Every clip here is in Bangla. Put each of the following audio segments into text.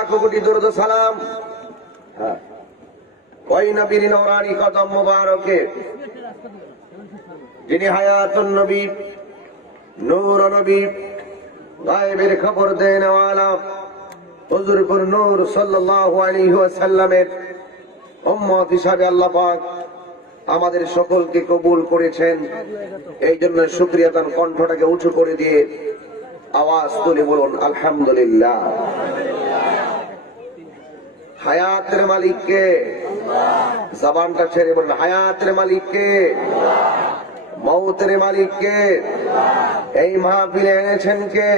লাখ কোটি দরুদ ও সালাম ওই নবীর নূরানি কদম মুবারকে যিনি হায়াতুন নবী, নূর নবী, গায়েবের খবর দেনেওয়ালা হুজুরপুর নূর সাল্লাল্লাহু আলাইহি ওয়াসাল্লামের উম্মত হিসাবে আল্লাহ পাক আমাদের সকলকে কবুল করেছেন। এই জন্য শুকরিয়া তার কণ্ঠটাকে উঁচু করে দিয়ে আওয়াজ তুলে বলুন আলহামদুলিল্লাহ। হায়াতের মালিককে, জবানটা ছেড়ে বলুন হায়াতের মালিককে, মৌতের মালিককে। এই মাহফিলে এনেছেন কে?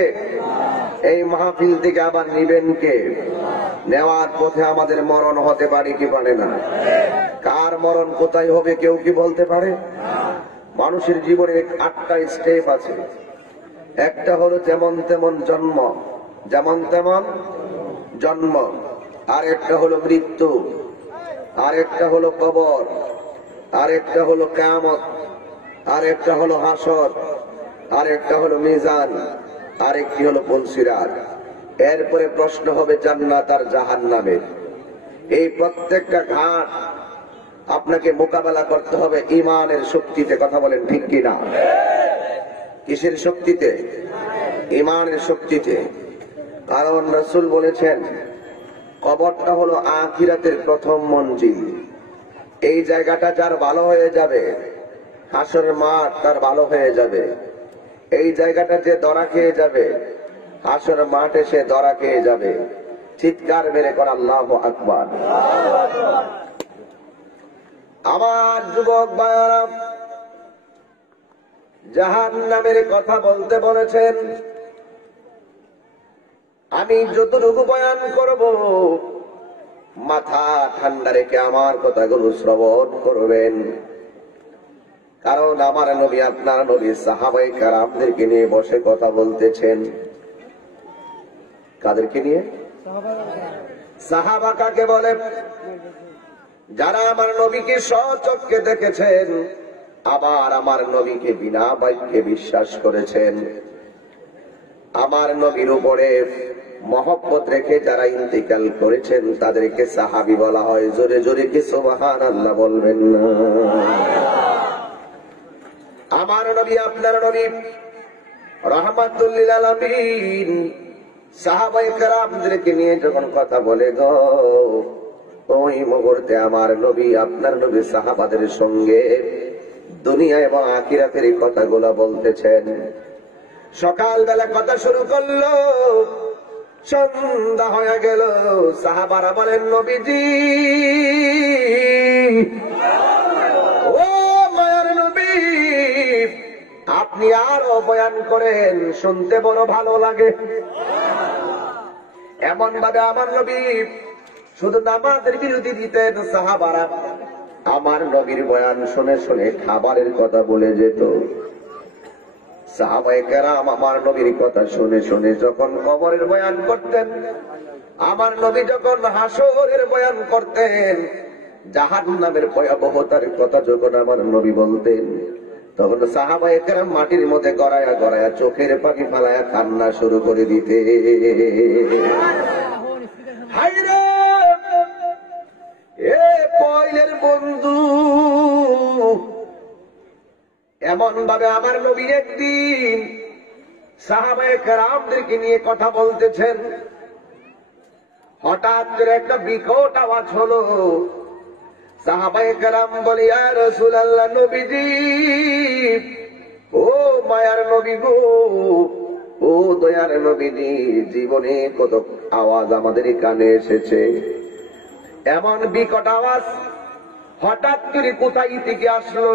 এই মাহফিল থেকে আবার নিবেন কে? নেওয়ার পথে আমাদের মরণ হতে পারে কি পারে না? কার মরণ কোথায় হবে কেউ কি বলতে পারে? মানুষের জীবনে 8টা স্টেপ আছে। একটা হলো যেমন তেমন জন্ম, যেমন তেমন জন্ম। আর একটা হলো মৃত্যু, আর একটা হলো কবর, আর একটা হলো কিয়ামত, আর একটা হলো হাসর, আর একটা হলো মিজান, আর একটি হলো পুলসিরাত। এরপরে প্রশ্ন হবে জান্নাত আর জাহান্নামের। এই প্রত্যেকটা ঘাট আপনাকে মোকাবেলা করতে হবে ঈমানের শক্তিতে। কথা বলেন ঠিক কিনা? কিসের শক্তিতে? ঈমানের শক্তিতে। কারণ রাসূল বলেছেন কবরটা হলো আখিরাতের প্রথম মঞ্জিল। এই জায়গাটা যার ভালো হয়ে যাবে, হাসর মাঠ তার ভালো হয়ে যাবে। এই জায়গাটা যে ধরা খেয়ে যাবে, হাসর মাঠে সে ধরা খেয়ে যাবে। চিৎকার মেরে কর আল্লাহু আকবার। আমার যুবক ভাইয়েরা, জাহান্নামের কথা বলতে বলেছেন। আমি যতটুকু বয়ান করব মাথা ঠান্ডা রেখে আমার কথাগুলো শ্রবণ করবেন। কারণ আমার নবী, আপনার নবী সাহাবায়ে কেরামদেরকে নিয়ে বসে কথা বলতেছেন। কাদেরকে নিয়ে? সাহাবা কাকে বলে? যারা আমার নবীকে স্বচক্ষে দেখেছেন, আবার আমার নবীকে বিনা বাক্যে বিশ্বাস করেছেন। আমার নবীর উপরে মহব্বত রেখে যারা ইন্তিকাল করেছেন তাদেরকে সাহাবী বলা হয়। জোরে জোরে কি সুবহানাল্লাহ বলবেন না? আমার নবী, আপনার নবী রাহমাতুল লিল আলামিন সাহাবায়ে কেরামদেরকে নিয়ে যখন কথা বলে গো, ওই মুহূর্তে আমার নবী, আপনার নবী সাহাবাদের সঙ্গে দুনিয়া এবং আখিরাতের কথাগুলো বলতেছেন। সকালবেলা কথা শুরু করলো, সন্ধ্যা হয়ে গেল। সাহাবারা বলেন নবীজি, ও মায়ার নবী, আপনি আরো বয়ান করেন, শুনতে বড় ভালো লাগে। এমন ভাবে আমার নবী শুধু নামাজের বিরতি দিতেন। সাহাবারা আমার নবীর বয়ান শুনে শুনে খাবারের কথা বলে যেত। সাহাবায়ে কেরাম আমার নবীর কথা শুনে শুনে যখন কবরের বয়ান করতেন, আমার নবী যখন হাসরের বয়ান করতেন, জাহান্নামের ভয়াবহতার কথা যখন আমার নবী বলতেন, তখন সাহাবায়ে কেরাম মাটির মধ্যে গড়ায়া গড়ায়া চোখের পানি ফালায়া কান্না শুরু করে দিতে। হায়রে এ পয়লের বন্ধু, এমন ভাবে আমার নবী একদিন সাহাবায়ে কেরামদেরকে নিয়ে কথা বলতেছেন। হঠাৎ করে একটা বিকট আওয়াজ হলো। সাহাবায়ে কেরাম বলে, ইয়া রাসূলুল্লাহ, নবীজি, ও মায়ার নবী গো, ও দয়ার নবীজি, জীবনে কত আওয়াজ আমাদের কানে এসেছে, এমন বিকট আওয়াজ হঠাৎ করে কোথায় থেকে আসলো?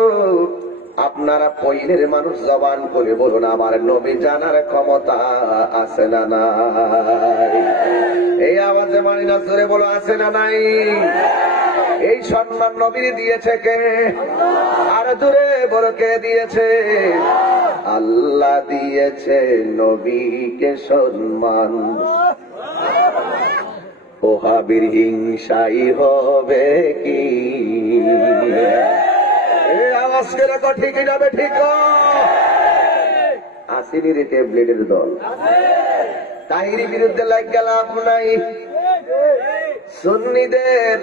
আপনারা পয়লের মানুষ, জবান করে বলুন আমার নবী জানার ক্ষমতা আছে না নাই? এই আওয়াজে মানি না, জোরে বলো আছে না নাই? এই সম্মান নবী দিয়েছে কে? আর জোরে বলো কে দিয়েছে? আল্লাহ দিয়েছে নবীকে সম্মান। ওহাবির হিংসাই হবে কি? আওয়াজ করে ঠিক যাবে, ঠিক আসেনি রে ট্যাবলেটের দল। তাহিরি বিরুদ্ধে লাগ গেলাম নাই, সুন্নিদের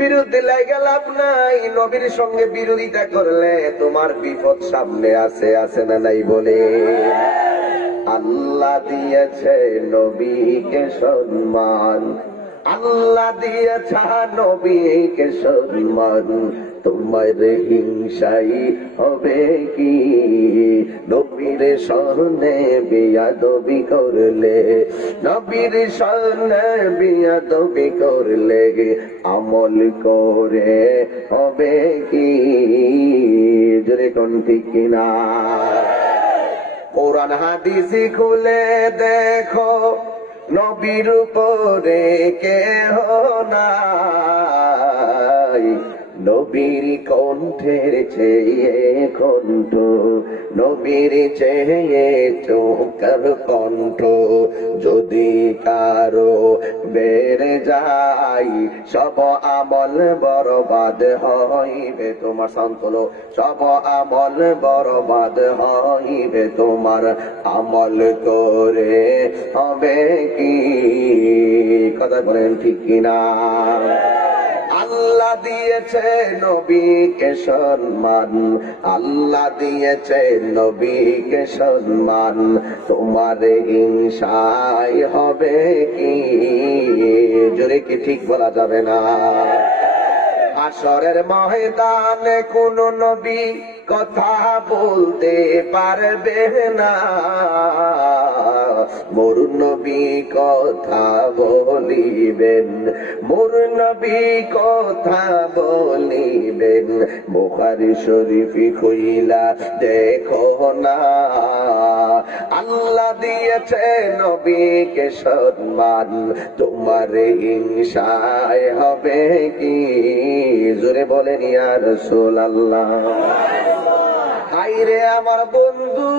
বিরুদ্ধে লাগে লাভ নাই, নবীর সঙ্গে বিরোধিতা করলে তোমার বিপদ সামনে আছে না নাই বলে। আল্লাহ দিয়েছে নবীকে সম্মান, আল্লাহ দিয়েছে নবীকে সম্মান, তোমার হিংসাই হবে কি? নবীর সামনে বেয়াদবি করলে, নবীর সামনে বেয়াদবি করলে আমল করে হবে কি? জোরে কোন ঠিক কিনা? কোরআন হাদিস খুলে দেখো, নবীর উপরে কেহ নাই, নবীর কণ্ঠের চেয়ে কণ্ঠ, নবীর চেয়ে চোখের কণ্ঠ যদি কারো বেড়ে যায়, সব আমল বরবাদ হইবে তোমার। শান্তলো, সব আমল বরবাদ হইবে তোমার, আমল করে হবে কি? কথা বলেন ঠিক কিনা? আল্লাহ দিয়েছে নবীকে সম্মান, আল্লাহ দিয়েছে নবীকে সম্মান, তোমার হিংসায় হবে কি? জোরে কি ঠিক বলা যাবে না? হাশরের ময়দানে কোন নবী কথা বলতে পারবে না, মোর নবী কথা বলিবেন, মোর নবী কথা বলিবেন। বুখারী শরীফ খুইলা দেখো না, আল্লাহ দিয়েছে নবীকে সম্মান, তোমার হিংসায় হবে কি? জোরে বলেন ইয়া রাসূলুল্লাহ। হায়রে আমার বন্ধু,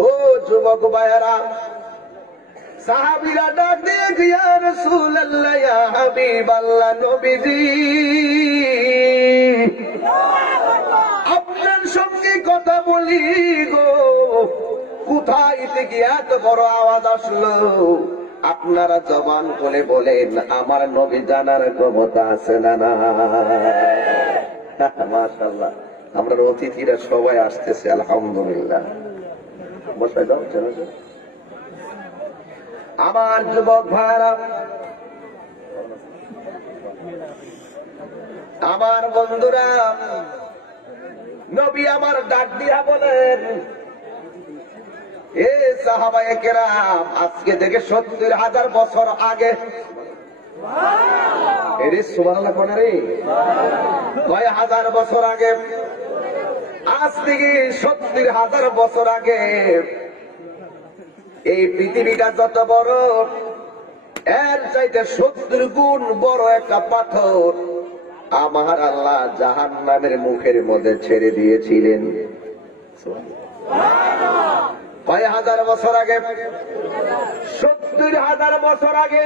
ও যুবক ভাইয়েরা, সাহাবীরা ডাক দিয়ে ইয়া রাসূলুল্লাহ, ইয়া হাবিবাল্লাহ, নবীজি আপনার সঙ্গে কথা বলি গো, কোথায় থেকে এত বড় আওয়াজ আসলো? আপনারা জবান খুলে বলেন, আমার নবী জানার ক্ষমতা আছে না? না, মাশাআল্লাহ, আমরা অতিথিরা সবাই আসতেছে, আলহামদুলিল্লাহ। বসাই দাও, চলে যাও। আমার যুবক ভাইরা, আমার বন্ধুরা, নবী আমার ডাক দিয়া বলেন, এ সাহাবায়ে কেরাম, আজকে থেকে ৭০,০০০ বছর আগে, এরে সুবহানাল্লাহ কোন রে, কয় হাজার বছর আগে, আজ থেকে ৭০,০০০ বছর আগে এই পৃথিবীটা যত বড়, এর চাইতে ৭০ গুণ বড় একটা পাথর আমার আল্লাহ জাহান্নামের মুখের মধ্যে ছেড়ে দিয়েছিলেন। কয় হাজার বছর আগে? ৭০,০০০ বছর আগে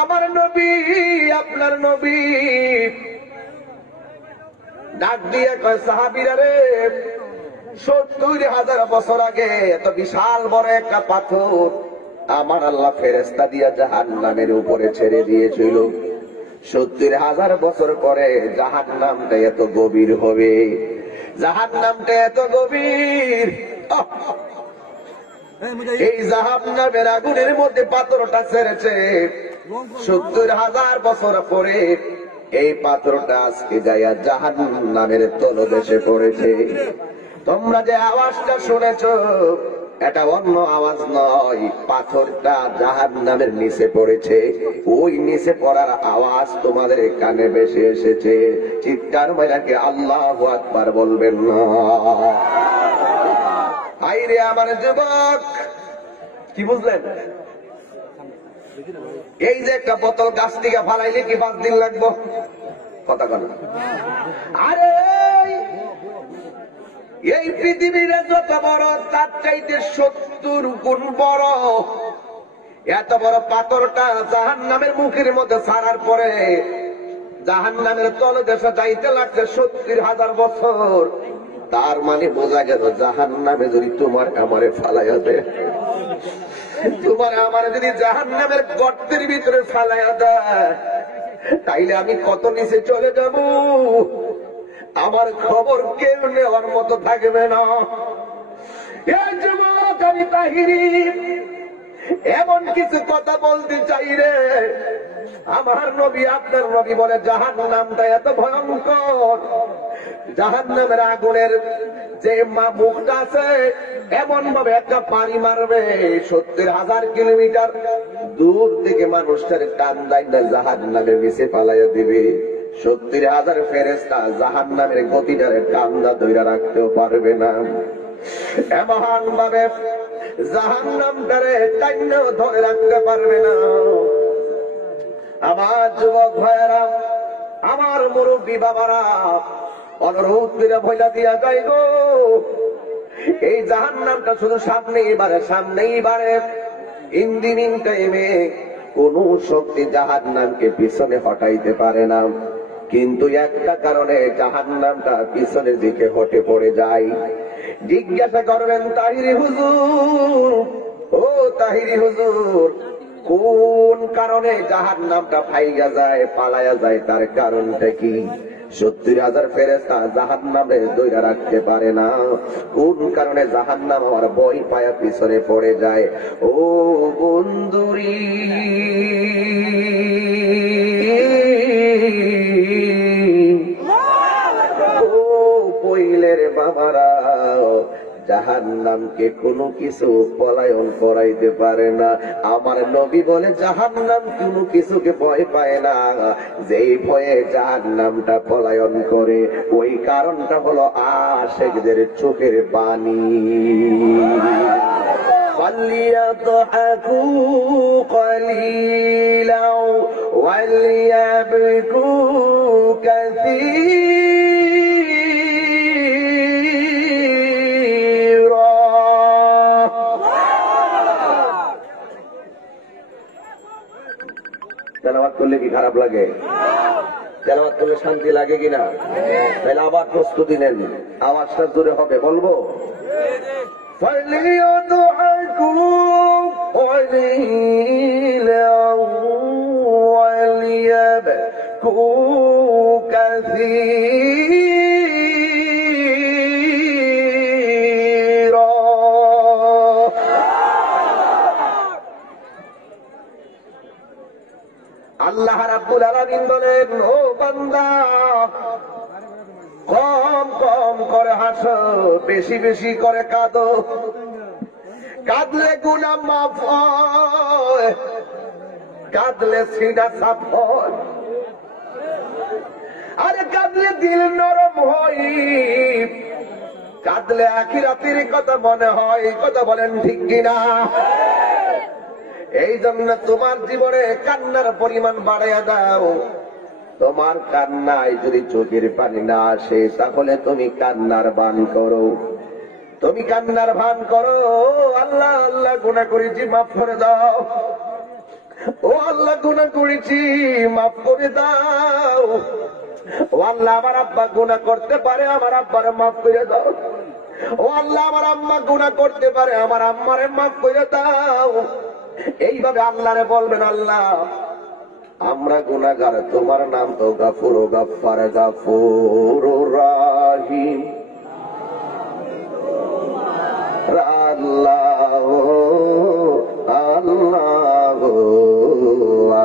আমার নবী, আপনার নবী ডাক দিয়ে কয়, সাহাবীরা রে, ৭০,০০০ বছর আগে এত বিশাল বড় একটা পাথর আমার আল্লাহ ফেরেশতা দিয়া জাহান্নামের উপরে ছেড়ে দিয়েছিল। ৭০,০০০ বছর পরে জাহান্নামটা এত গভীর হবে, জাহান্নামটা এত গভীর, এই জাহান্নামের আগুনের মধ্যে পাথরটা ছেড়েছে ৭০,০০০ বছর পরে, এই পাথরটা আজকে যাইয়া জাহান্নামের তলদেশে পড়েছে। তোমরা যে আওয়াজটা শুনেছ, এটা অন্য আওয়াজ নয়, পাথরটা জাহান্নামের নিচে পড়েছে, ওই নিচে পড়ার আওয়াজ তোমাদের কানে বেশি এসেছে। চিৎকার মাইরাকে আল্লাহু আকবার বলবেন না? আইরে আমার যুবক, কি বুঝলেন? এই যে একটা বোতল গাছ থেকে ফালাইলে কি 5 দিন লাগবো? কথা বলেন। আরে এই পৃথিবীর যত বড়, তার চাইতে ৭০ গুণ বড়। এত বড় পাথরটা জাহান্নামের মুখের মধ্যে ছাড়ার পরে জাহান্নামের তলদেশে যাইতে লাগছে ৭০,০০০ বছর। তার মানে বোঝা গেল জাহান্নামে যদি তোমার আমারে ফালাইয়া দেয়, তোমার আমার যদি জাহান্নামের গর্তের ভিতরে ফালাইয়া দেয়, তাইলে আমি কত নিচে চলে যাব, আমার খবর কেউ নেওয়ার মতো থাকবে না। এই যুবক, আমি তাহিরি এমন কিছু কথা বলতে চাই রে। আমার নবী, আপনার নবী বলে জাহান্নামটা এত ভয়ঙ্কর, জাহান্নামের আগুনের যে মুখটা আছে এমন ভাবে একটা পানি মারবে 70,000 কিলোমিটার দূর থেকে মানুষটার টান দাই না জাহান্নামের নিচে পালাইয়া দিবে। 70,000 ফেরেশতা জাহান্নামের গতিটারে টান্দা ধইরা রাখতেও পারবে না, এমন ভাবে জাহান্নামটারে টাইনাও ধরে রাখতে পারবে না। আমার যুবক ভাইয়েরা, আমার মুরব্বী বাবারা, অনুরোধ করে ভয়লা দিয়া যাই গো, এই জাহান্নামটা শুধু সামনেই বাড়ে, সামনেই বাড়ে। ইন টাইমে কোন শক্তি জাহান্নামকে পিছনে হটাইতে পারে না, কিন্তু একটা কারণে জাহান্নামটা পিছনের দিকে হটে পড়ে যায়। জিজ্ঞাসা করবেন তাহিরি হুজুর, ও তাহিরি হুজুর, কোন কারণে জাহান্নামটা ফাইয়া যায়, পালায়া যায়, তার কারণটা কি? 70,000 ফেরেশতা জাহান্নামে ধইরা রাখতে পারে না, কোন কারণে জাহান্নাম আমার বই পায়া পিছনে পড়ে যায়? ও বন্ধুরি, ও পইলের বাবারা, জাহান্নামকে কোনো কিছু পলায়ন করাইতে পারে না। আমার নবী বলে জাহান্নাম কোনো কিছুকে ভয় পায় না, যেই ভয়ে জাহান্নামটা পলায়ন করে ওই কারণটা হলো আশিকদের চোখের পানি। فَلْيَضْحَكُوا قَلِيلًا وَلْيَبْكُوا كَثِيرًا। তেলাওয়াত করলে কি খারাপ লাগে? তেলাওয়াত করলে শান্তি লাগে কিনা? তাহলে আবার প্রস্তুতি নেন, আওয়াজটা জোরে হবে, বলবো فَلْيَضْحَكُوا قَلِيلًا وَلْيَبْكُوا كَثِيرًا। আল্লাহ রাব্বুল আলামিন বলেন, ও বান্দা, কম কম করে হাসো, বেশি বেশি করে কাঁদো। কাঁদলে গুনাহ মাফ হয়, কাঁদলে সিনা সাফ হয়, আরে কাঁদলে দিল নরম হয়, কাঁদলে আখিরাতের কথা মনে হয়। কথা বলেন ঠিক কিনা? এই জন্য তোমার জীবনে কান্নার পরিমাণ বাড়াইয়া দাও। তোমার কান্নায় যদি চোখের পানি না আসে, তাহলে তুমি কান্নার ভান করো, তুমি কান্নার ভান করো। আল্লাহ আল্লাহ গুনাহ করেছি, মাফ করে দাও। ও আল্লাহ গুনাহ করেছি, মাফ করে দাও। ও আল্লাহ, আমার আব্বা গুনাহ করতে পারে, আমার আব্বারে মাফ করে দাও। ও আল্লাহ, আমার আম্মা গুনাহ করতে পারে, আমার আম্মারে মাফ করে দাও। এইভাবে আল্লাহরে বলবেন, আল্লাহ আমরা গুনাহগার, তোমার নাম তো গাফুর ও গাফফার, গাফুর রাহিম। আল্লাহ আল্লাহ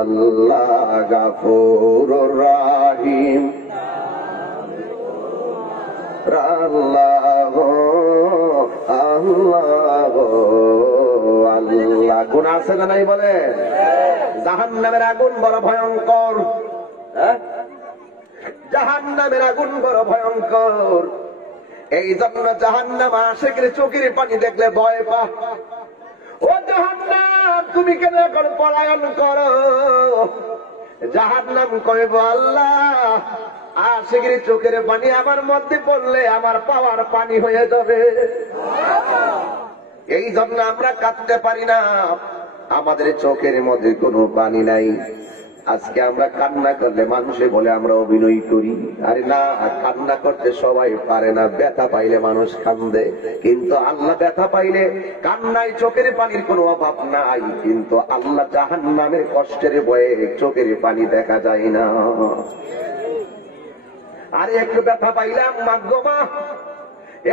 আল্লাহ গাফুর রাহিম, আল্লাহ আল্লাহ আল্লাহ। গুনাহ আছে না নাই বলে? জাহান্নামের আগুন বড় ভয়ঙ্কর, জাহান্নামের আগুন বড় ভয়ঙ্কর। এই জন্য জাহান্নাম আশিকের চোখের পানি দেখলে ভয় পা। ও জাহান্নাম, তুমি কেন এখন পলায়ন করো? জাহান্নাম কইব, আল্লাহ আশিকের চোখের পানি আমার মধ্যে পড়লে আমার পাওয়ার পানি হয়ে যাবে। এই জন্য আমরা কাঁদতে পারি না, আমাদের চোখের মধ্যে কোনো পানি নাই। আজকে আমরা কান্না করলে মানুষে বলে আমরা অভিনয় করি। আরে না, কান্না করতে সবাই পারে না, ব্যথা পাইলে মানুষ কান্দে। কিন্তু আল্লাহ ব্যথা পাইলে কান্নায় চোখের পানির কোনো অভাব নাই, কিন্তু আল্লাহ জাহান্নামের কষ্টের ভয়ে চোখের পানি দেখা যায় না। আরে একটু ব্যথা পাইলাম মাগমা,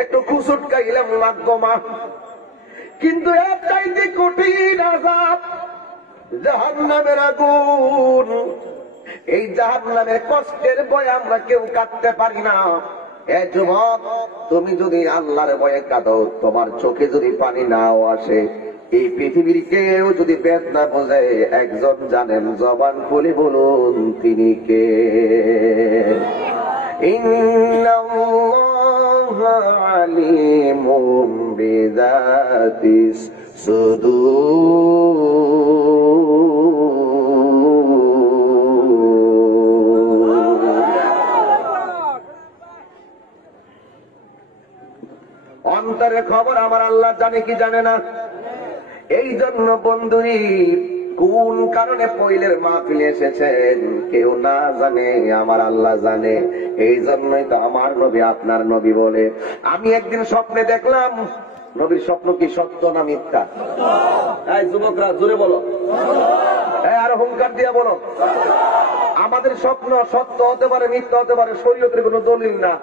একটু খুশুট খাইলাম মাগমা, কিন্তু এর চাইতে কঠিন আযাব জাহান্নামের আগুন। এই জাহান্নামের কষ্টের ভয়ে আমরা কেউ কাঁদতে পারি না। এ যুবক, তুমি যদি আল্লাহর ভয়ে কাঁদো, তোমার চোখে যদি পানি নাও আসে, এই পৃথিবীর কেউ যদি বেদনা বোঝে, একজন জানেন, জবান খুলে বলুন তিনি কে। ইন্নাল্লাহা আলিমুম বিযাতিস সুদূর। অন্তরের খবর আমার আল্লাহ জানে কি জানে না? এই জন্য বন্ধুরি, কোন কারণে পয়লের মাহফিলে এসেছেন কেউ না জানে, আমার আল্লাহ জানে। এই জন্যই তো আমার নবী আপনার নবী বলে, আমি একদিন স্বপ্নে দেখলাম। নবীর স্বপ্ন কি সত্য না মিথ্যা? এই যুবকরা জোরে বলো, আর হুঙ্কার দিয়া বলো। আমাদের স্বপ্ন সত্য হতে পারে, মিথ্যা হতে পারে, শরীয়তের কোনো দলিল না।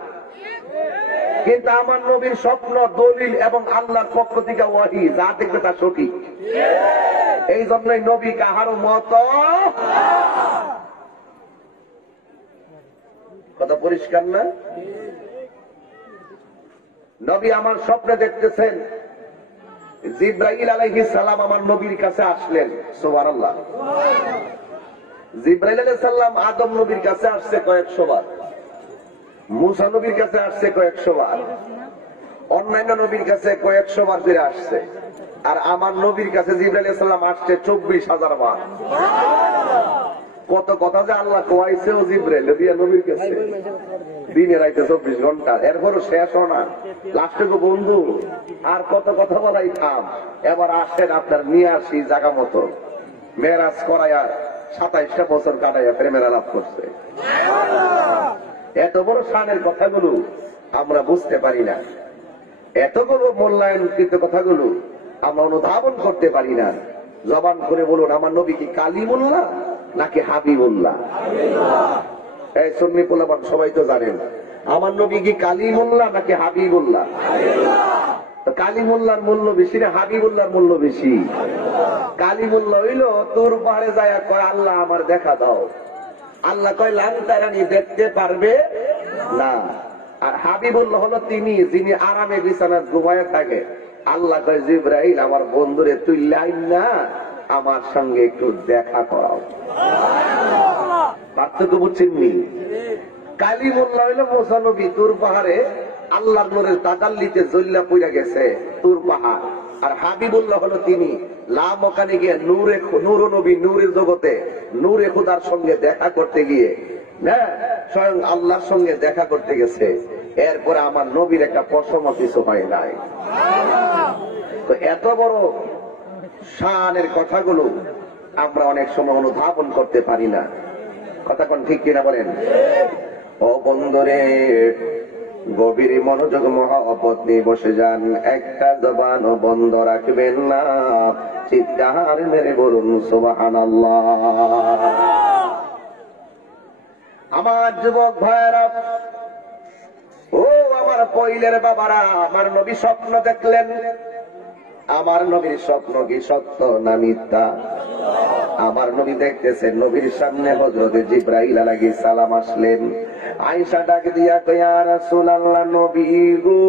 কিন্তু আমার নবীর স্বপ্ন দলিল এবং আল্লাহর পক্ষ থেকে ওয়াহি, যা দেখবে তা সঠিক। এই জন্যই নবী কাহারও মত। কথা পরিষ্কার না? নবী আমার স্বপ্নে দেখতেছেন, জিব্রাইল আলাইহিস সালাম আমার নবীর কাছে আসলেন। সুবহানাল্লাহ। জিব্রাইল আলাইহিস সালাম আদম নবীর কাছে আসছে কয়েকশো বার, মুসা নবীর কাছে আসছে কয়েকশো বার, অন্যান্য নবীর কাছে কয়েকশো বার করে আসছে। আর আমার নবীর কাছে জিবরাইল আলাইহিস সালাম আসছে 24,000 বার। কত কথা যে আল্লাহ কোয়াইছে ও জিবরাইল দিয়া নবীর কাছে, দিনে রাইতে 24 ঘন্টা। এরপরও শেষ হয় না। লাস্টে গো বন্ধু, আর কত কথা বলাই থাম, এবার আসেন আপনার নিয়ে আসি জায়গা মতো। মেরাজ করাইয়া 27টা বছর কাটাইয়া প্রেমের আলাপ করছে। এত বড় শানের কথাগুলো আমরা বুঝতে পারি না, এতগুলো মূল্যায়নকৃত কথাগুলো আমরা অনুধাবন করতে পারি না। জবান করে বলুন, আমার নবী কি কালিমুল্লাহ নাকি হাবিবুল্লাহ? এই সুন্নি পোলাপান সবাই তো জানেন, আমার নবী কি কালিমুল্লাহ নাকি হাবিবুল্লাহ? কালিমুল্লাহর মূল্য বেশি না হাবিবুল্লাহর মূল্য বেশি? কালিমুল্লাহ হইল তোর পাহাড়ে যায় কয় আল্লাহ আমার দেখা দাও, আল্লাহ কয় লান তারানি দেখতে পারবে না। আর হাবিবুল্লাহ হলো তিনি যিনি আরামে বিছানায় ঘুমায় থাকে। আল্লাহ কয় জিবরাইল আমার বন্ধুরে তুই লাইন না, আমার সঙ্গে একটু দেখা করাও। পার্থক্য বুঝছেননি? কালিমুল্লাহ হইল মুসা নবী, তুর পাহাড়ে আল্লাহর নূরের তাজাল্লিতে জ্বল্লা পইরা গেছে তুর পাহাড়। আর হাবিবুল্লাহ হলো তিনি লামকানে গিয়ে নূর নবী নূরের জগতে নূরে খুদার সঙ্গে দেখা করতে গিয়ে স্বয়ং আল্লাহর সঙ্গে দেখা করতে গেছে। এরপরে আমার নবীর একটা পশম কিছু হয় নাই। তো এত বড় শানের কথাগুলো আমরা অনেক সময় অনুধাবন করতে পারি না। কথা কোন ঠিক কিনা বলেন? ও বন্ধুরে, গভীর মনোযোগ মহব্বত নিয়ে বসে যান, একটা জবান বন্ধ রাখবেন না। চিৎকার মেরে বলুন সুবহানাল্লাহ। আমার যুবক ভাইরা, ও আমার পয়লের বাবারা, আমার নবী স্বপ্ন দেখলেন। আমার নবীর স্বপ্ন কি সত্য না মিথ্যা? আমার নবী দেখতেছেন, নবীর সামনে হযরত জিবরাইল আলাইহিস সালাম আসলেন। আয়েশা ডাক দিয়া কয়, ইয়া রাসূলুল্লাহ, নবী গো,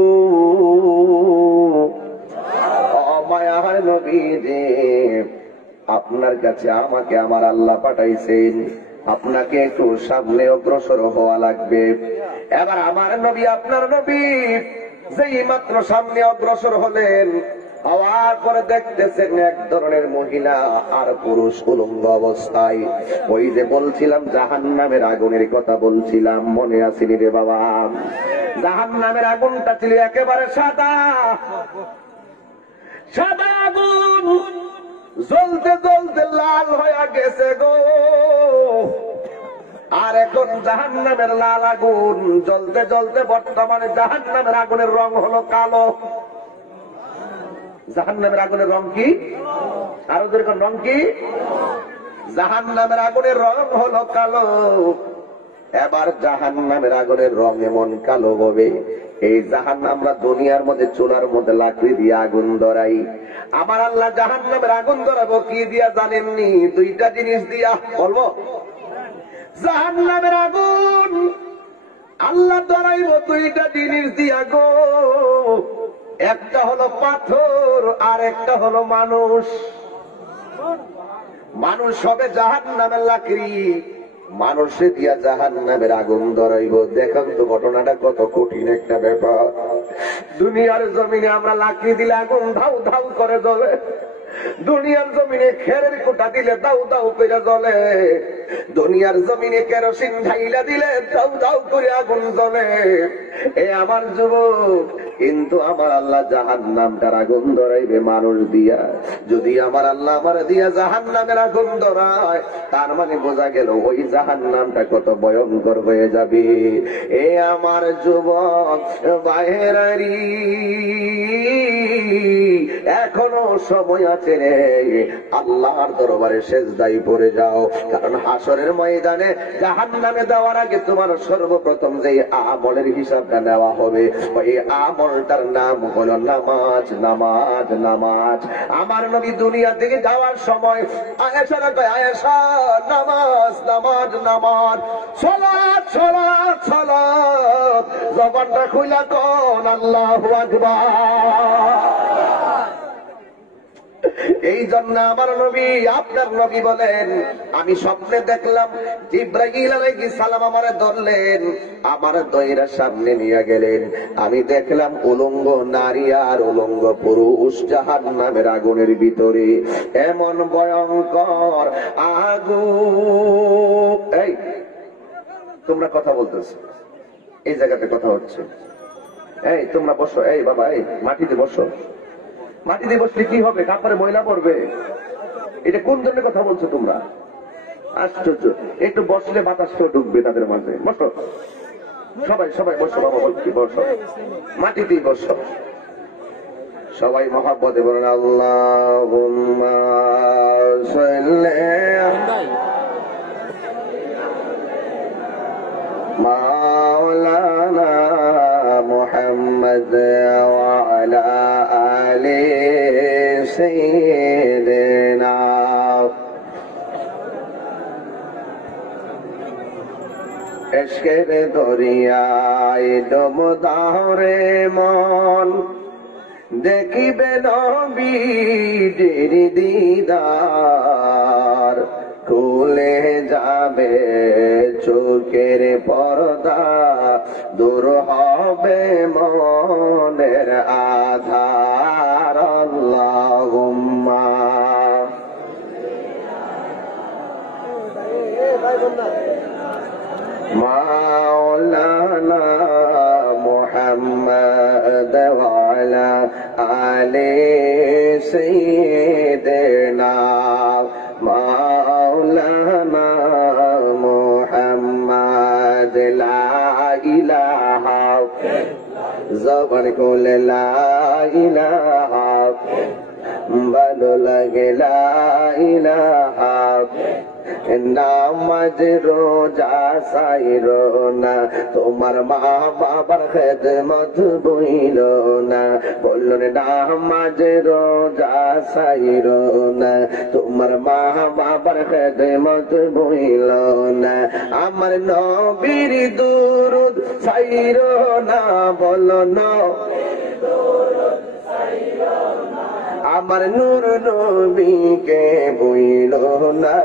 ও মায়ার নবী রে, আপনার কাছে আমাকে আমার আল্লাহ পাঠাইছেন, আপনাকে একটু সামনে অগ্রসর হওয়া লাগবে। এবার আমার নবী, আপনার নবী যেই মাত্র সামনে অগ্রসর হলেন, হওয়ার পরে দেখতেছেন এক ধরনের মহিলা আর পুরুষ উলঙ্গ অবস্থায়। ওই যে বলছিলাম জাহান্নামের আগুনের কথা বলছিলাম, মনে আসেনি রে বাবা? জাহান্নামের আগুনটা ছিল একেবারে সাদা সাদা আগুন, জ্বলতে জ্বলতে লাল হয়ে গেছে গো। আর এখন জাহান্নামের লাল আগুন জ্বলতে জ্বলতে বর্তমানে জাহান্নামের আগুনের রং হলো কালো। জাহান্নামের আগুনের রং কি? আরো যেরকম রং কি? জাহান্নামের আগুনের রং হলো কালো। এবার জাহান্নামের আগুনের রং এমন কালো হবে, এই জাহান্নাম আমরা দুনিয়ার মধ্যে চুলার মধ্যে লাকড়ি দিয়ে আগুন ধরাই, আমার আল্লাহ জাহান্নামের আগুন ধরাবো কি দিয়া জানেননি? দুইটা জিনিস দিয়া। বলবো? জাহান্নামের আগুন আল্লাহ ধরাইব দুইটা জিনিস দিয়া গো। একটা হলো পাথর আর একটা হলো মানুষ। মানুষ হবে জাহান্নামের লাকড়ি, মানুষে দিয়া জাহান্নামের আগুন ধরাইব। দেখেন তো ঘটনাটা কত কঠিন একটা ব্যাপার। দুনিয়ার জমিনে আমরা লাকড়ি দিলে আগুন ধাউ ধাউ করে জ্বলে, দুনিয়ার জমিনে খেরের কোটা দিলে দাউ দাউ করে জ্বলে, দুনিয়ার জমিনে কেরোসিন ঢাইলা দিলে দাউ দাউ করে আগুন জ্বলে। এ আমার যুবক, কিন্তু আমার আল্লাহ জাহান্নামটার আগুন ধরাইবে মানুষ দিয়া। যদি আমার আল্লাহ আমার দিয়া জাহান্নামের আগুন ধরায়, তার মানে বোঝা গেল ওই জাহান্নামটা কত ভয়ঙ্কর হয়ে যাবে। এ আমার যুবক বাইরেরি, এখনো সময় আছে রে, আল্লাহর দরবারে সেজদায় পড়ে যাও। কারণ হাসরের ময়দানে জাহান্নামে দেওয়ার আগে তোমার সর্বপ্রথম যে আমলের হিসাবটা নেওয়া হবে, ওই আমলটার নাম হলো নামাজ। নামাজ নামাজ। আমার নবী দুনিয়া থেকে যাওয়ার সময় আয়েশার কয়, আয়েশা নামাজ নামাজ নামাজ, সালাত সালাত সালাত। জবানটা খুইলা কোন আল্লাহু আকবার। এই জন্য আমার নবী, আপনার নবী বলেন, আমি স্বপ্নে দেখলাম জিবরাইল আলাইহিস সালাম আমারে ধরলেন, আমার দইরা সামনে নিয়ে গেলেন। আমি দেখলাম উলঙ্গ নারী আর উলঙ্গ পুরুষ জাহান্নামের আগুনের ভিতরে। এমন ভয়ঙ্কর আগুন। এই তোমরা কথা বলতেছো, এই জায়গাতে কথা হচ্ছে। এই তোমরা বসো, এই বাবা, এই মাটিতে বসো। মাটিতে বসলে কি হবে? কাপড়ে ময়লা পড়বে। এটা কোন ধরনের কথা বলছো তোমরা? আশ্চর্য। একটু বসলে বাতাস ঢুকবে তাদের মাঝে। বসো সবাই, সবাই বসো বাবা, বলছি বসো, মাটিতেই বসো। সবাই মহাব্বতে বলেন আল্লাহুম্মা সাল্লি মাওলানা মুহাম্মদ ওয়া আলা আলি সাইয়্যিদিনা। ইশকের দরিয়ায় ডুব দাও রে মন, দেখিবে নবীজির দিদার। খুলে যাবে চোখের পর্দা, দূর হবে মনের আধার। আল্লাহুম্মা মাওলানা মুহাম্মদ ওয়া আলা আলি সাইয়্যিদিনা। মাওলানা মুহাম্মদ লা ইলাহা, জবান খুলে লা ইলাহা, ভালো লাগে লা ইলাহা। নামাজ রোজা সাইরো না, তোমার মা বাবার খেদমত বইল না। বললেন নামাজ রোজা সাইরো না, তোমার মা বাবার খেদমত বইল না। আমার নবীর দুরুদ সাইরো না, বলো না আমার নূর নবীকে বইল না।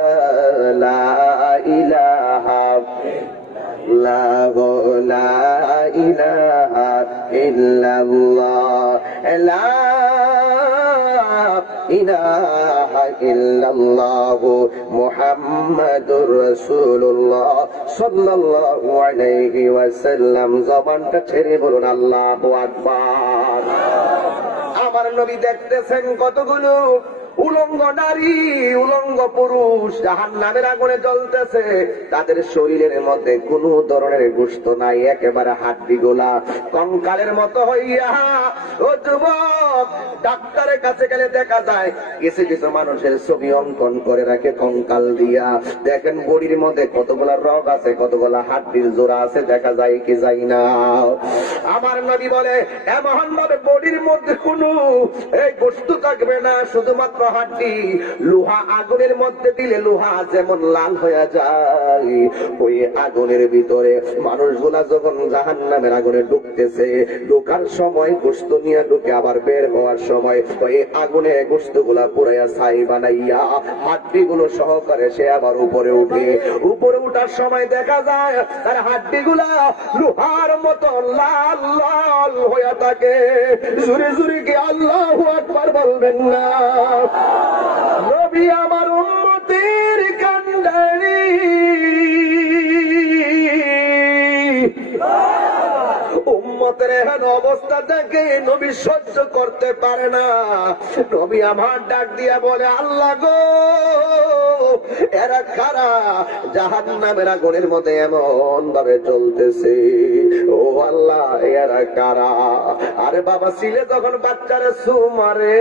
লা ইলাহা লা ইলাহা ইল্লাল্লাহ, লা ইলাহা ইল্লাল্লাহ মুহাম্মাদুর রাসূলুল্লাহ সাল্লাল্লাহু আলাইহি ওয়াসাল্লাম। জবানটা ছেড়ে বলুন আল্লাহু আকবার। আমার নবী দেখতেছেন কতগুলো উলঙ্গ নারী উলঙ্গ পুরুষ জাহান্নামের আগুনে জ্বলতেছে, তাদের শরীরের মধ্যে কোনো ধরনের গোশত নাই, একেবারে হাড্ডি গোলা কঙ্কালের মতো হইয়া। ও যুবক, ডাক্তারের কাছে গেলে দেখা যায় কিছু কিছু মানুষের ছবি অঙ্কন করে রাখে কঙ্কাল দিয়া। দেখেন বডির মধ্যে কতগুলা রগ আছে, কতগুলা হাড্ডির জোড়া আছে, দেখা যায় কি যায় না। আমার নবী বলে এমন ভাবে বডির মধ্যে কোনো এই বস্তু থাকবে না, শুধুমাত্র হাড্ডি। লোহা আগুনের মধ্যে দিলে লোহা যেমন লাল হয়ে যায়, ওই আগুনের ভিতরে মানুষগুলা যখন জাহান্নামের আগুনে ঢুকতেছে, ঢোকার সময় গোশত নিয়ে ঢুকে, আবার বের হওয়ার সময় ওই আগুনে গোশত গুলা পুরাইয়া ছাই বানাইয়া হাড্ডি গুলো সহকারে সে আবার উপরে উঠে। উপরে উঠার সময় দেখা যায় তার হাড্ডি গুলা লোহার মতো লাল লাল হয়ে থাকে। জুরে জুরে কি আল্লাহু আকবার বলবেন না? নবী আমার উম্মতের কান্ডারি, উম্মতের এখন অবস্থা দেখে নবী সহ্য করতে পারে না। নবী আমার ডাক দিয়া বলে, আল্লাহ গো, এরা কারা জাহান্নামের আগুনের মধ্যে এমন ভাবে চলতেছে? ও আল্লাহ, এরা কারা? আরে বাবা, ছিলে যখন বাচ্চারা সু মারে,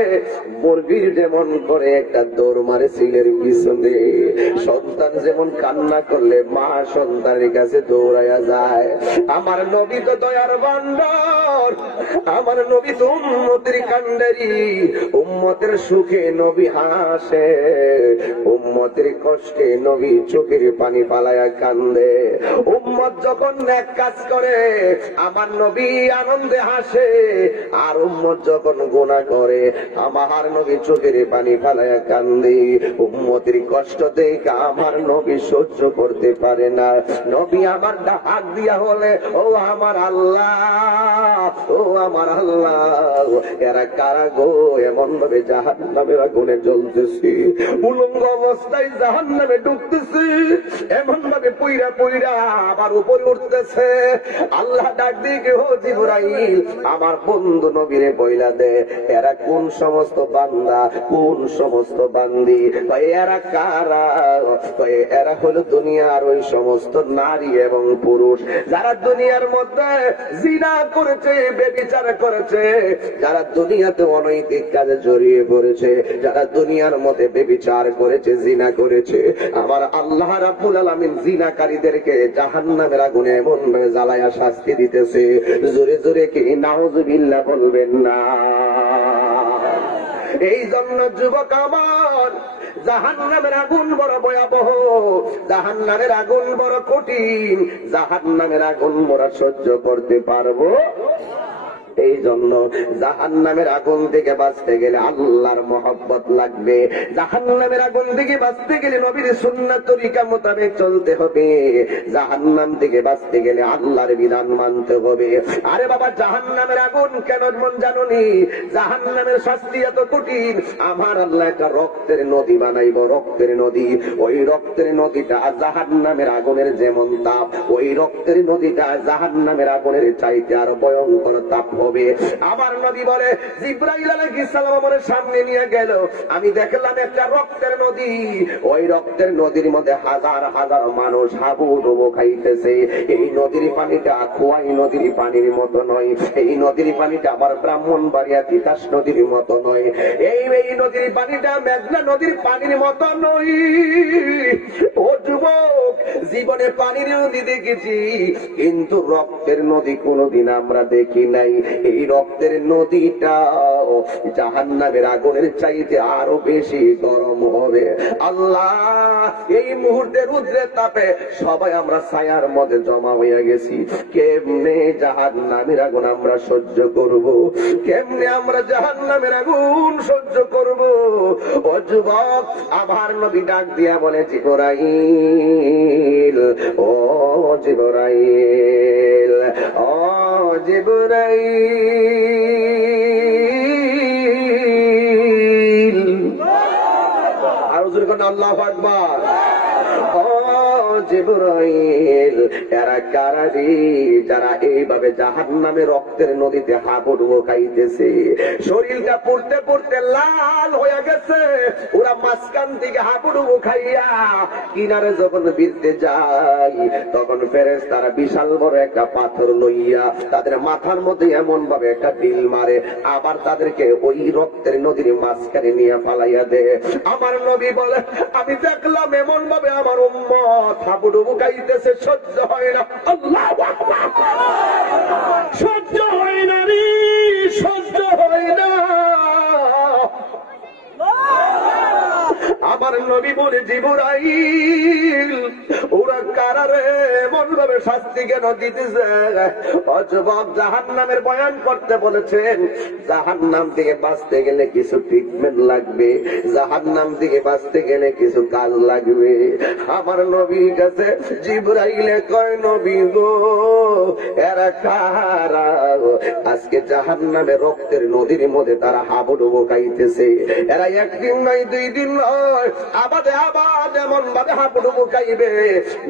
মুরগির যেমন করে একটা দৌড় মারে সিলের পিছনে, সন্তান যেমন কান্না করলে মা সন্তানের কাছে দৌড়াইয়া যায়। আমার নবী তো দয়ার ভান্ডার, আমার নবী তো উম্মতের কান্ডারি। উম্মতের সুখে নবী হাসে, উম্মতের কষ্টে নবী চোখের পানি ফালায়া কান্দে। উম্মত যখন নেক কাজ করে আমার নবী আনন্দে হাসে, আর উম্মত যখন গুনাহ করে আমার নবী চোখের পানি ফালায়া কান্দে। উম্মতের কষ্ট দেখে আমার নবী সহ্য করতে পারে না। নবী আমার ডাক দিয়া বলে, ও আমার আল্লাহ, ও আমার আল্লাহ, এরা কারা গো এমন ভাবে জাহান্নামের আগুনে জ্বলতেছে, উলঙ্গ অবস্থায় জাহান্নামে ঢুকতেছে, এমন ভাবে পুইরা পুইরা আবার উপরে উঠতেছে। আল্লাহ ডাক দিয়ে, ও জিবরাইল, আমার বন্ধু নবীরে বইলা দে, এরা কোন সমস্ত বান্দা, কোন সমস্ত বান্দি? এরা কারা? এরা হলো দুনিয়ার ওই সমস্ত নারী এবং পুরুষ যারা দুনিয়ার মধ্যে জিনা করেছে, ব্যভিচার করেছে, যারা দুনিয়াতে অনৈতিক কাজে জড়িয়ে পড়েছে, যারা দুনিয়ার মধ্যে ব্যভিচার করেছে, জিনা করেছে। আমার আল্লাহ রাব্বুল আলামিন জিনাকারীদেরকে জাহান্নামের আগুনে এমন ভাবে জ্বালায়া শাস্তি দিতেছে, জোরে জোরে কি নাউযুবিল্লাহ বলবেন না? এই জন্য যুবক আমার, জাহান্নামের আগুন বড় ভয়াবহ, জাহান্নামের আগুন বড় কঠিন, জাহান্নামের আগুন বড় সহ্য করতে পারবো। এই জন্য জাহান্নামের আগুন থেকে বাঁচতে গেলে আল্লাহর মহব্বত লাগবে। জাহান্নামের আগুন থেকে বাঁচতে গেলে নবীর সুন্নাত তরিকা মোতাবেক চলতে হবে। জাহান্নাম থেকে বাঁচতে গেলে আল্লাহর বিধান মানতে হবে। আরে বাবা, জাহান্নামের আগুন কেন মন জানুনি? জাহান্নামের শাস্তি এত কঠিন, আমার আল্লাহ একটা রক্তের নদী বানাইব, রক্তের নদী। ওই রক্তের নদীটা জাহান্নামের আগুনের যেমন তাপ, ওই রক্তের নদীটা জাহান্নামের আগুনের চাইতে আর ভয়ঙ্কর তাপ হবে। আমার নবী বলে, জিবরাইল আলাইহিস সালাম আমার সামনে নিয়ে গেল, আমি দেখলাম একটা রক্তের নদী। ওই রক্তের নদীর মধ্যে হাজার হাজার মানুষ হাবুডুবু খাইতেছে। এই নদীর পানিটা খোয়াই নদীর পানির মতো নয়, এই নদীর পানিটা আমার ব্রাহ্মণবাড়িয়া তিতাস নদীর মতো নয়, এই নদীর পানিটা মেঘনা নদীর পানির মতো নয়। ও যুবক, জীবনে পানির নদী দেখেছি, কিন্তু রক্তের নদী কোনোদিন আমরা দেখি নাই। এই রক্তের নদীটা জাহান্নামের আগুনের চাইতে আরো বেশি গরম হবে। আল্লাহ, এই মুহূর্তে রুদ্রের তাপে সবাই আমরা ছায়ার মধ্যে জমা হয়ে গেছি। কেমনে জাহান্নামের আগুন আমরা সহ্য করব? কেমনে আমরা জাহান্নামের আগুন সহ্য করব? ও যুবক, আমার নবী ডাক দিয়া বলে, জিবরাইল, ও জিবরাইল, ও জিবরাইল। আরো জোরে কোন আল্লাহু আকবার। ও জিবরাইল, এরা কারারি যারা এইভাবে জাহান্নামে রক্তের নদীতে হাবুডুবো খাইতেছে, শরীরটা পড়তে পড়তে লাল হয়ে গেছে, ওরা মাঝখান থেকে হাবুডুবো খাইয়া কিনারে যখন ভিড়তে যায়, তখন ফেরেশতারা বিশাল বড় একটা পাথর লইয়া তাদের মাথার মধ্যে এমন ভাবে একটা ঢিল মারে, আবার তাদেরকে ওই রক্তের নদীর মাঝখানে নিয়ে ফালাইয়া দেয়। আমার নবী বলে, আমি দেখলাম এমন ভাবে আমার উম্মত হাবুডুবু গাইতেছে, সহ্য হয় না। আল্লাহু আকবার, সহ্য হয় না রে, সহ্য হয় না। আমার নবী বলে, জিবরাইল, ওরা কারারে এমন ভাবে শাস্তি কেন দিতেছে? অযুবক, জাহান্নামের বয়ান করতে বলেছেন, জাহান্নাম থেকে বাঁচতে গেলে কিছু ট্রিটমেন্ট লাগবে, জাহান্নাম থেকে বাঁচতে গেলে কিছু কাজ লাগবে। আমার নবীর কাছে জিবরাইলে কয়, নবী গো, এরা কারা? আজকে জাহান্নামে রক্তের নদীর মধ্যে তারা হাবুডুবু খাইতেছে, এরা একদিন নয়, দুই দিন নয়, আবাদে আবাদ এমন ভাবে হাবুডুবু খাইবে।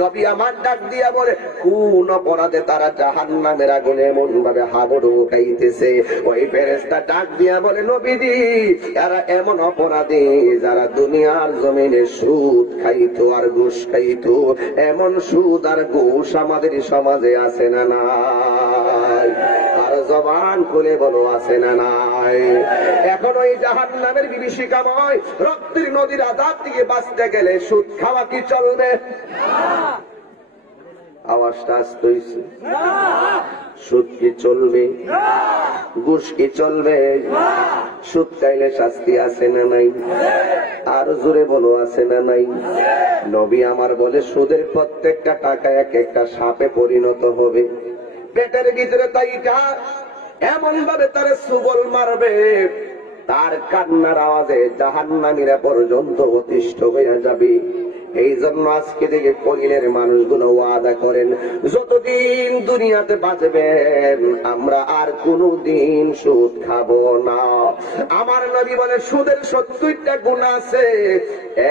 নবী আমার ডাক দিয়া বলে, কোন অপরাধে তারা জাহান্নামের আগুনে এমন ভাবে হাবুডুবু খাইতেছে? ওই ফেরেশতা ডাক দিয়া বলে, নবীজি, এরা এমন অপরাধী যারা দুনিয়ার জমিনে সুদ খাইতো আর ঘুষ খাইতো। এমন সুদ আর ঘুষ আমাদের সমাজে আছে না নাই? আর জবান খুলে বলো, আছে না নাই? এখন ওই জাহান্নামের বিভীষিকাময় রক্তের নদীর আযাব থেকে বাঁচতে গেলে সুদ খাওয়া কি চলবে? আওয়াজটা আসতে হইছে। সুদ কি চলবে? ঘুষ কি চলবে? সুদ খাইলে শাস্তি আছে না নাই? আর জোরে বলো, আছে না নাই? নবী আমার বলে, সুদের প্রত্যেকটা টাকা এক একটা সাপে পরিণত হবে, পেটের ভিতরে তাইটা এমন ভাবে তারে সুবল মারবে, তার কান্নার আওয়াজে জাহান্নামীরা পর্যন্ত অতিষ্ঠ হয়ে যাবে। এই জন্য আজকে থেকে কইলের মানুষগুলো ওয়াদা করেন, যতদিন দুনিয়াতে বাঁচবেন আমরা আর কোনদিন সুদ খাবো না। আমার নবী বলে, সুদের 70টা গুনাহ আছে,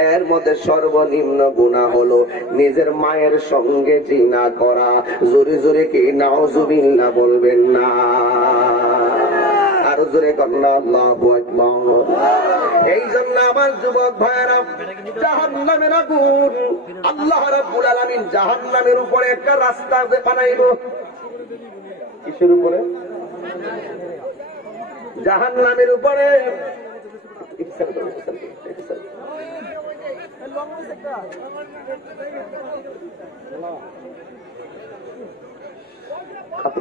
এর মধ্যে সর্বনিম্ন গুনাহ হলো নিজের মায়ের সঙ্গে জিনা করা। জোরে জোরে কি নাউজুবিল্লাহ বলবেন না? আরো জোরে কন্যা, আল্লাহু আকবার। এই জন্য আমার যুবক ভাইয়েরা, জাহান্নামের আগুন আল্লাহ রাব্বুল আলামিন জাহান্নামের উপরে একটা রাস্তা বানাইব। কিসের উপরে? জাহান্নামের উপরে।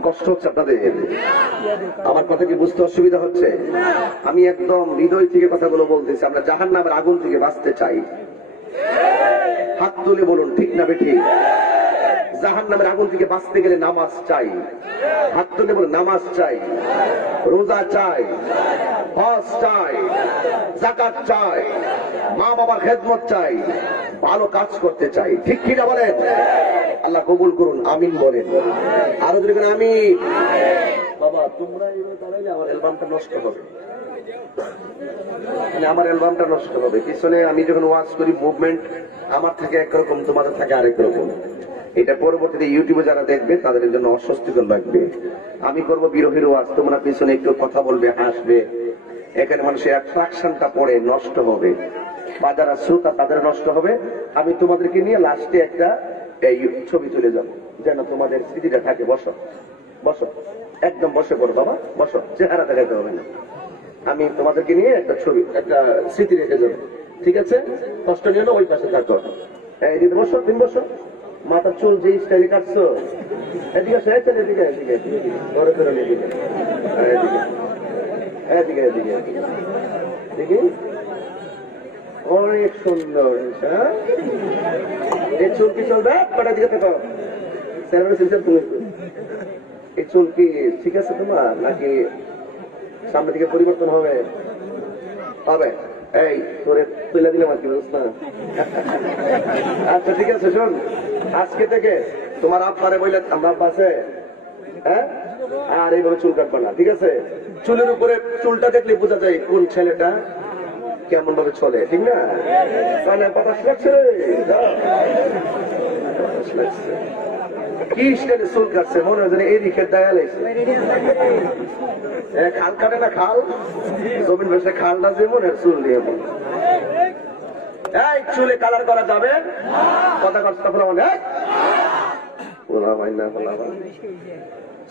কষ্ট হচ্ছে আপনাদের? আমার কথা কি বুঝতে অসুবিধা হচ্ছে? আমি একদম হৃদয় থেকে কথাগুলো বলতেছি। আমরা জাহান্নামের আগুন থেকে বাঁচতে চাই। হাত তুলে বলুন, ঠিক না বেঠিক? জাহান্নামের আগুন থেকে বাঁচতে গেলে নামাজ চাই। হাত তুলে বলুন, নামাজ চাই, রোজা চাই, হজ চাই, যাকাত চাই, মা বাবার খেদমত চাই, ভালো কাজ করতে চাই। ঠিক কিনা বলেন? আল্লাহ কবুল করুন, আমিন বলেন। আরো যদি আমিন। বাবা, তোমরা এইভাবে দাঁড়াইলে আমার অ্যালবামটা নষ্ট হবে, আমার অ্যালবামটা নষ্ট হবে। পিছনে আমি যখন ওয়াজ করি, মুভমেন্ট আমার থাকে একরকম, তোমাদের থাকে আরেক রকম। এটা পরবর্তীতে ইউটিউবে যারা দেখবে তাদের জন্য অস্বস্তিকর লাগবে। আমি করবো বিরোহীর ওয়াজ, তোমরা পিছনে একটু কথা বলবে, হাসবে, এখানে মানুষের অ্যাট্রাকশনটা পড়ে নষ্ট হবে, বা যারা শ্রোতা তাদের নষ্ট হবে। আমি তোমাদেরকে নিয়ে লাস্টে একটা এই ছবি তুলে যাবো, যেন তোমাদের স্মৃতিটা থাকে। বসো, বসো, একদম বসে পড়ো বাবা, বসো, চেহারা দেখাইতে হবে না। আমি তোমাদেরকে নিয়ে একটা ছবি, একটা স্মৃতি রেখে যাবো, ঠিক আছে? কষ্ট নিয়ে না, ওই পাশে থাকো। এদিকে বসো, তুমি বসো। মাথার চুল যে স্টাইলে কাটছো, এদিকে আসো, এদিকে এদিকে এদিকে ঘরে ফেরো, এদিকে এদিকে এদিকে এদিকে দেখি, অনেক সুন্দর। এই চুল কি চলবে? কটার দিকে থাকো, এই চুল কি ঠিক আছে তোমার, নাকি সামনের দিকে পরিবর্তন হবে? হবে। এই তোরে তুলে দিলাম আর কি, বুঝছ না? আচ্ছা ঠিক আছে, শোন, আজকে থেকে তোমার আব্বারে বললে, আমরা আব্বা আছে, হ্যাঁ, আর এইভাবে চুল কাটবা না, ঠিক আছে? চুলের উপরে চুলটা দেখলে বোঝা যায় কোন ছেলেটা কেমন ভাবে চলে, ঠিক না? বাতাস লাগছে। কি স্টাইলে চুল কাটছে, মনে হয় এদিকে দেয়া লাগছে। খাল কাটে না, খাল জমিন বসে খালটা যে মনে চুল দিয়ে এই চুলে কালার করা যাবে? কথা কথা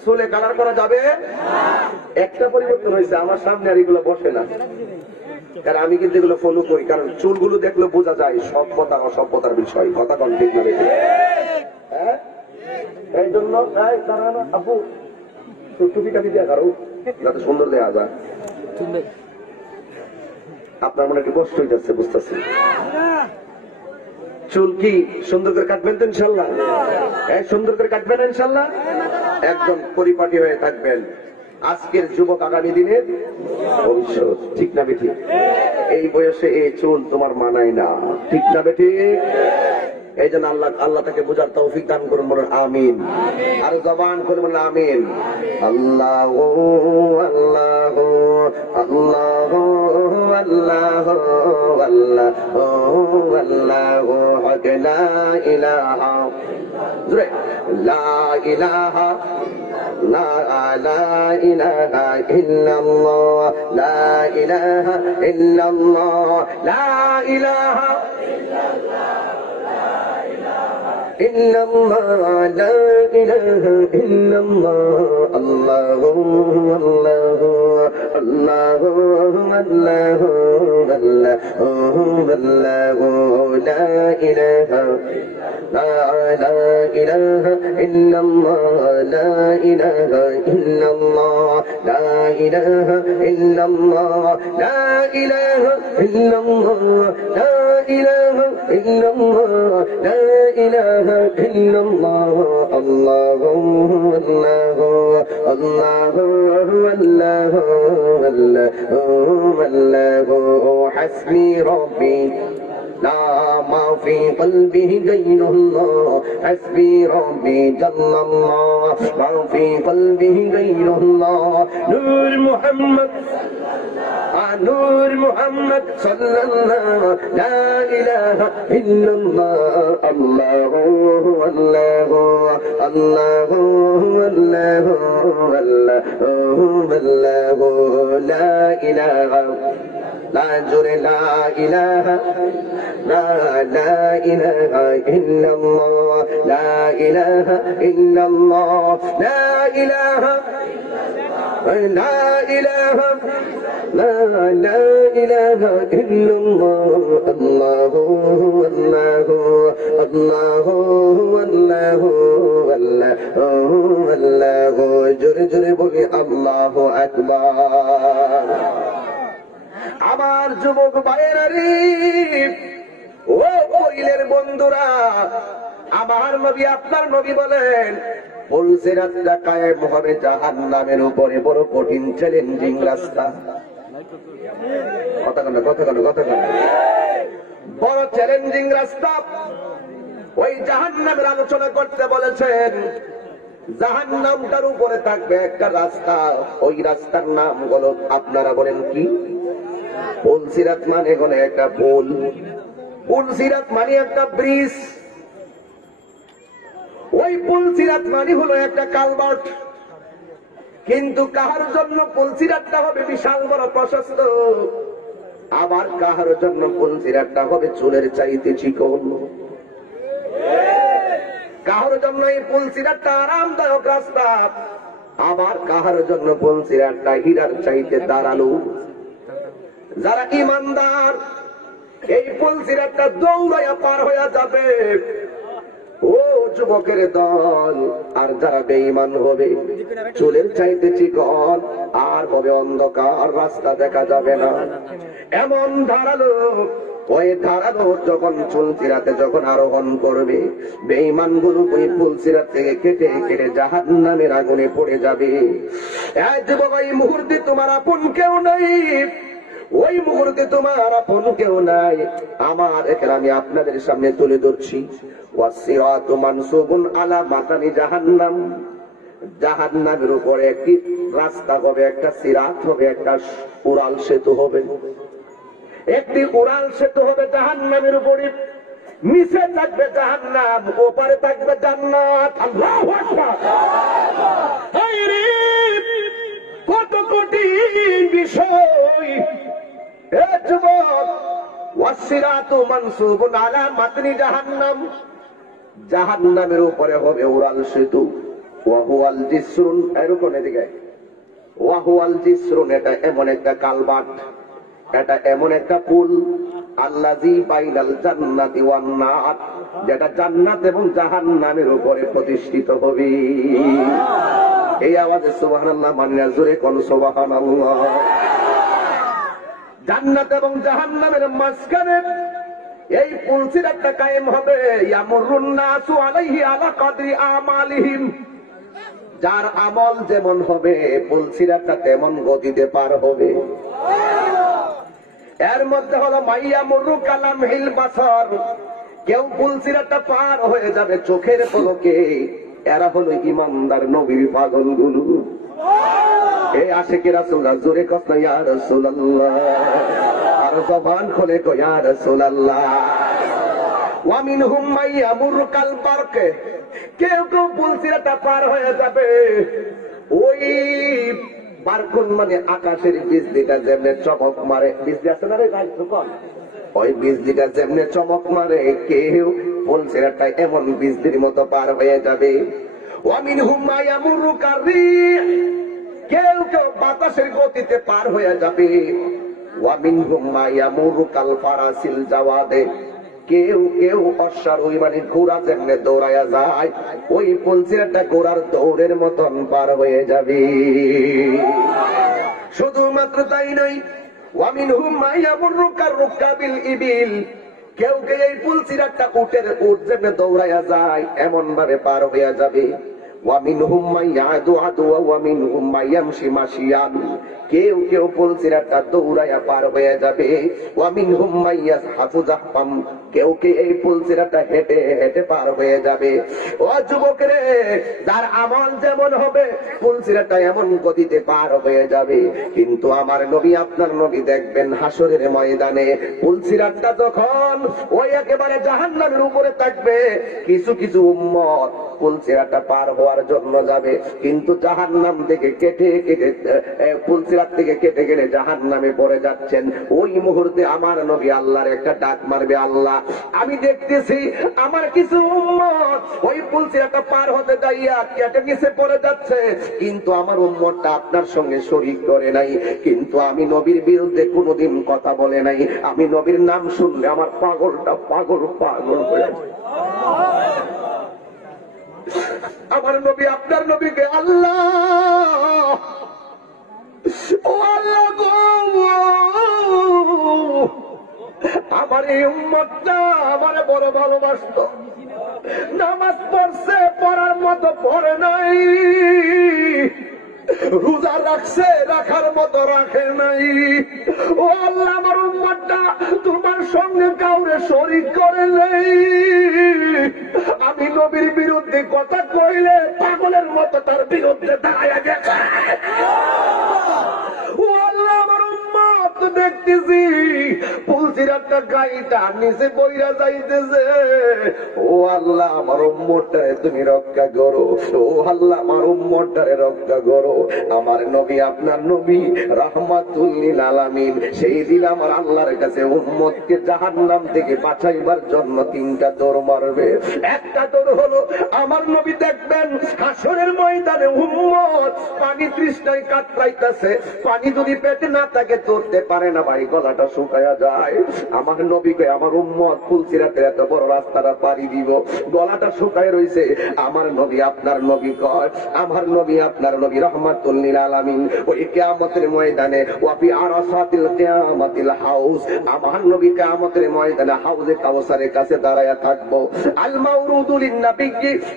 চুলে কালার করা যাবে? একটা পরিবর্তন হয়েছে, আমার সামনে আর এগুলো বসে না, কারণ আমি কিন্তু এগুলো ফলো করি, কারণ চুলগুলো দেখলে বোঝা যায় সভ্যতা অসভ্যতার বিষয়। কথা কন ঠিক না দেখে? এই জন্য আপু টুপি কাপি দেওয়া কারো যাতে সুন্দর দেওয়া যায়। আপনার মনে একটু কষ্ট হয়ে যাচ্ছে, বুঝতেছি। চুল কি সুন্দর করে কাটবেন তো ইনশাল্লাহ? সুন্দর করে কাটবেন ইনশাল্লাহ, একদম পরিপাটি হয়ে থাকবেন। আজকের যুবক আগামী দিনের ভবিষ্যৎ, ঠিক না বেঠি? এই বয়সে এই চুল তোমার মানায় না, ঠিক না বেঠি? এই জন্য আল্লাহ তাকে বোঝার তৌফিক দান করুন, বলুন আমিন। আর জবান করে বলুন আমিন। আল্লাহ আল্লাহ আল্লাহ আল্লাহ আল্লাহ আল্লাহ লা ইলাহা লা ইলাহা লা ইলাহা ইল্লাল্লাহ লা ইলাহা ইল্লাল্লাহ লা ইলাহা إلا الله لا إله إلا الله الله الله الله الله الله الله لا إله لا إله إلا الله لا إله إلا الله لا إله إلا الله لا إله إلا الله لا إله إلا الله لا إله إلا الله الله الله الله الله الله الله حسبي ربي لا ما في قلبه غير الله حسبي ربي جل الله ما في قلبه غير الله نور محمد نور محمد صلى الله لا إله إلا الله الله الله الله الله الله لا إله لا جرى لا إله لا إله إلا الله لا إله إلا الله لا إله لا إله لا إله إلا الله الله الله الله الله الله الله جر جر بولي الله أكبر আমার যুবক ভাইয়েরা, ও পরিলের বন্ধুরা, আমার নবী আপনার নবী বলেন পুলসিরাতটা কায়েম হবে জাহান্নামের উপরে, বড় কঠিন চ্যালেঞ্জিং রাস্তা। কথা কেন বড় চ্যালেঞ্জিং রাস্তা। ওই জাহান্নামের আলোচনা করতে বলেছেন। জাহান্নামটার উপরে থাকবে একটা রাস্তা, ওই রাস্তার নাম হলো, আপনারা বলেন কি? পুলসিরাত মানে হলো একটা পুল, পুলসিরাত মানে একটা ব্রিজ, ওই পুলসিরাত মানে হলো একটা কালভার্ট। কিন্তু কাহার জন্য পুলসিরাতটা হবে বিশাল বড় প্রশস্ত, আবার কাহার জন্য পুলসিরাতটা হবে চুলের চাইতে চিকন। কাহার জন্য এই পুলসিরাতটা আরামদায়ক রাস্তা, আবার কাহার জন্য পুলসিরাতটা হীরার চাইতে দাঁড়ালো। যারা ইমানদার এই পুলসিরাতটা দৌড়াইয়া পার হইয়া যাবে, ও যুবকের দল। আর যারা বেঈমান হবে, চুলের চাইতে চিকন, আর হবে অন্ধকার, রাস্তা দেখা যাবে না। এমন ধারালো, ওই ধারালো যখন পুলসিরাতে যখন আরোহণ করবে, বেঈমান গুলো ওই পুলসিরাত থেকে কেটে কেটে জাহান্নামের আগুনে পড়ে যাবে। এই যুবক, এই মুহূর্তে তোমার আপন কেউ নাই, ওই মুহূর্তে তোমার আপন কেউ নাই। আমার এখানে আমি আপনাদের সামনে তুলে ধরছি, ওয়াসিরাতু মানসুবুন আলা মাতানি জাহান্নাম। জাহান্নামের উপরে একটি রাস্তা হবে, একটা সিরাত হবে, একটা উড়াল সেতু হবে, একটি উড়াল সেতু হবে জাহান্নামের উপরে। নিচে থাকবে জাহান্নাম, ওপারে থাকবে জান্নাত। আল্লাহু আকবার। এই রে কত কঠিন বিষয়। এ যুবক, ওয়াসিরাতু মানসুবুন আলা মাতনি জাহান্নাম, জাহান্নামের উপরে হবে উড়াল সেতু। ওয়াহুয়াল জিসরুন, এরকম এদিকে ওয়াহুয়াল জিসরুন, এটা এমন একটা কালবাট, এটা এমন একটা পুল, আল্লাযী বাইনাল জান্নাতি ওয়ান নার, যেটা জান্নাত এবং জাহান্নামের উপরে প্রতিষ্ঠিত হবে। এই আওয়াজে সুবহানাল্লাহ মানিয়া জোরে কোন সুবহানাল্লাহ। জান্নাত এবং জাহান্নামের মাঝখানে এই পুল সিরাতটা কায়েম হবে। ইয়ামুরুন নাসু আলাইহি আলা কদরি আমালিহিম, যার আমল যেমন হবে পুল সিরাতটা তেমন গতিতে পার হবে। এর মধ্যে হলো মাইয়া মুরু কালাম হিল বাসর, কেউ পুল সিরাতটা পার হয়ে যাবে চোখের পলকে। এরা হলো ইমানদার নবীর পাগলগুলো। এই আশিকে রাসূল জোরে কত ইয়া রাসূলুল্লাহ, আর জবান খুলে কো ইয়া রাসূলুল্লাহ। ওয়া মিনহুম মাইয়ামুরু কাল বারক, কেউ কেউ পুল সিরাতটা পার হয়ে যাবে ওই বারকুন মানে আকাশের বিজলিটা যেমনে চমক মারে, বিজলি আছে না রে ভাই দোকান, ওই বিজলিটা যেমনে চমক মারে, কেউ পুল সিরাতটা এমন বিজলির মতো পার হয়ে যাবে। ওয়া মিনহুম মাইয়ামুরু কাররিহ, কেউ কেউ বাতাসের গতিতে পার হয়ে যাবে। ওয়া মিনহুম মাইয়ামুরু কাল ফারাসিল জাওয়াদে, কেউ কেউ অশ্বারোহী মানে ঘোড়া যেমনে দৌড়ায়া যায়, ওই পুল সিরাতটা ঘোড়ার দৌড়ের মতন পার হয়ে যাবে। শুধুমাত্র তাই নয়, ওয়া মিনহুম মাইয়ামুরু কাররুকাবিল ইবিল, কেউ কেউ এই পুল সিরাতটা উটের উট যেমনে দৌড়ায়া যায় এমন ভাবে পার হয়ে যাবে। ওয়া মিনহুম মাইয়াদু আদওয়া ওয়া মিনহুম মাইয়ামশি মাশিয়ান, কেউ কেউ পুল সিরাতটা দৌড়ায়া পার হয়ে যাবে। ওয়া মিনহুম মাইয়াজহাফু জাহফাম, কেউ কে এই পুল সিরাতটা হেঁটে হেঁটে পার হয়ে যাবে। ও যুবক রে, যার আমল যেমন হবে পুল সিরাতটা এমন গতিতে পার হয়ে যাবে। কিন্তু আমার নবী আপনার নবী দেখবেন হাসরের ময়দানে পুল সিরাতটা যখন ওই একেবারে জাহান্নামের উপরে থাকবে, কিছু কিছু উম্মত পুল সিরাতটা পার হওয়ার জন্য যাবে, কিন্তু জাহান্নাম থেকে কেটে কেটে পুল সিরাত থেকে কেটে কেটে জাহান্নামে পড়ে যাচ্ছেন। ওই মুহূর্তে আমার নবী আল্লাহর একটা ডাক মারবে, আল্লাহ আমি দেখতেছি আমার কিছু উম্মত ওই পুল সিরাতটা পার হতে যাইয়া কেটে নিচে পড়ে যাচ্ছে, কিন্তু আমার উম্মতটা আপনার সঙ্গে শরীক করে নাই, কিন্তু আমি নবীর বিরুদ্ধে কোনোদিন কথা বলে নাই। আমি নবীর নাম শুনলে আমার পাগলটা পাগল পাগল হয়ে যায়। আমার নবী আপনার নবীকে আল্লাহ, ও আল্লাহ গো, আমার এই উম্মতটা আমারে বড় ভালোবাসতো, নামাজ পড়ছে পড়ার মতো পড়ে নাই, রোজা রাখছে রাখার মতো রাখে নাই। ও আল্লাহ, আমার উম্মতটা তোমার সঙ্গে কাউরে শরীক করে নেই। আমি নবীর বিরুদ্ধে কথা কইলে পাগলের মতো তার বিরুদ্ধে দাঁড়ায় গেছে। ও আল্লাহ, আমার উম্মত দেখতেছি পুল সিরাতটা গাইটা নিচে বইরা যাইতেছে। ও আল্লাহ, আমার উম্মতটারে তুমি রক্ষা করো। ও আল্লাহ, আমার উম্মতটারে রক্ষা করো। আমার নবী আপনার নবী রাহমাতুল লিল আলামিন, সেই দিন আমার আল্লাহর কাছে উম্মতকে জাহান্নাম থেকে বাঁচাইবার জন্য তিনটা দৌড় মারবে। একটা দৌড় হলো আমার নবী দেখবেন হাসরের ময়দানে উম্মত পানি তৃষ্ণায় কাতরাইতেছে, পানি যদি পেটে না থাকে ধরতে পারে না ভাই, গলাটা শুকায়া যায়। আমার নবীকে আমার উম্মত পুল সিরাতের এত বড় রাস্তাটা পাড়ি দিব, গলাটা শুকায় রয়েছে। আমার নবী আপনার নবী কয়, আমার নবী আপনার নবী রাহমাতুল লিল আলামিন ওই কিয়ামতের ময়দানে ওয়াফি আরাসাতিল কিয়ামাতিল হাউজ, আমার নবী কিয়ামতের ময়দানে হাউজে কাউসারের কাছে দাঁড়ায়া থাকবো। আল মাউরুদু লিন নবী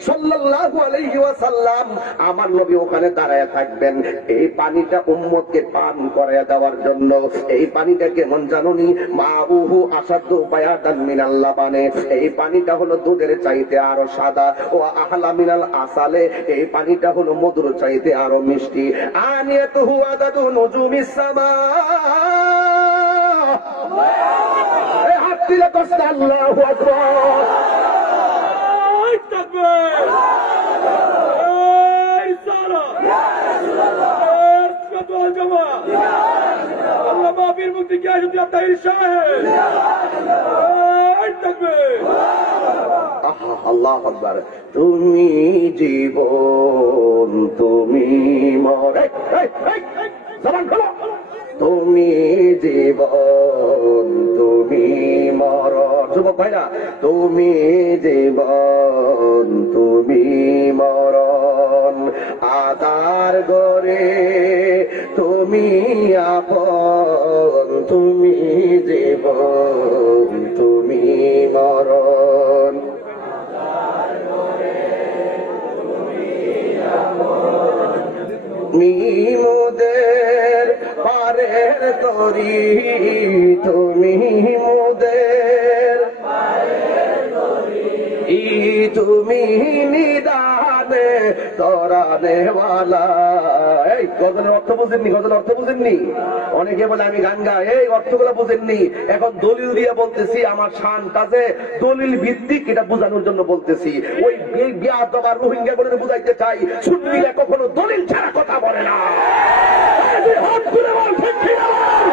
সাল্লাল্লাহু আলাইহি ওয়াসাল্লাম, আমার নবী ওখানে দাঁড়ায়া থাকবেন এই পানিটা উম্মতকে পান করায়া দেওয়ার জন্য। এই পানিটা কেমন জানুনি, মাউহু আসাদু বায়াদান মিনাল লাবানে, এই পানিটা হলো দুধের চাইতে আরো সাদা। ও আহলা মিনাল আসালে, এই পানিটা হলো মধুর চাইতে আরো মিষ্টি। আনিয়াতুহু আদাদু নুজুমিস সামা, দিলে কষ্ট আল্লাহু আকবার। আল্লাহ মাহফিল মুক্তি কি আসলে তাহির সাহেব আল্লাহু আকবার। তুমি জীবন তুমি মরে, জবান খোলো। তুমি জীবন তুমি মরণ, যুবক ভাইরা, তুমি জীবন তুমি মরণ, আদার গরে তুমি আপন, তুমি জীবন তুমি মরণ। মোদের পারের তরি, তুমি মোদের তুমি নিদানে তরানেওয়ালা। এই গজলের অর্থ বুঝেননি? গজলের অর্থ বুঝেননি? অনেকে বলে আমি গান গাই, এই অর্থগুলো বুঝেননি। এখন দলিল দিয়ে বলতেছি, আমার শানটা যে দলিল ভিত্তিক এটা বোঝানোর জন্য বলতেছি। ওই বেয়াদব আর রোহিঙ্গা বলে বুঝাইতে চাই, সুন্নিরা কখনো দলিল ছাড়া কথা বলে না। হাত তুলে বল, ঠিক কিনা বল।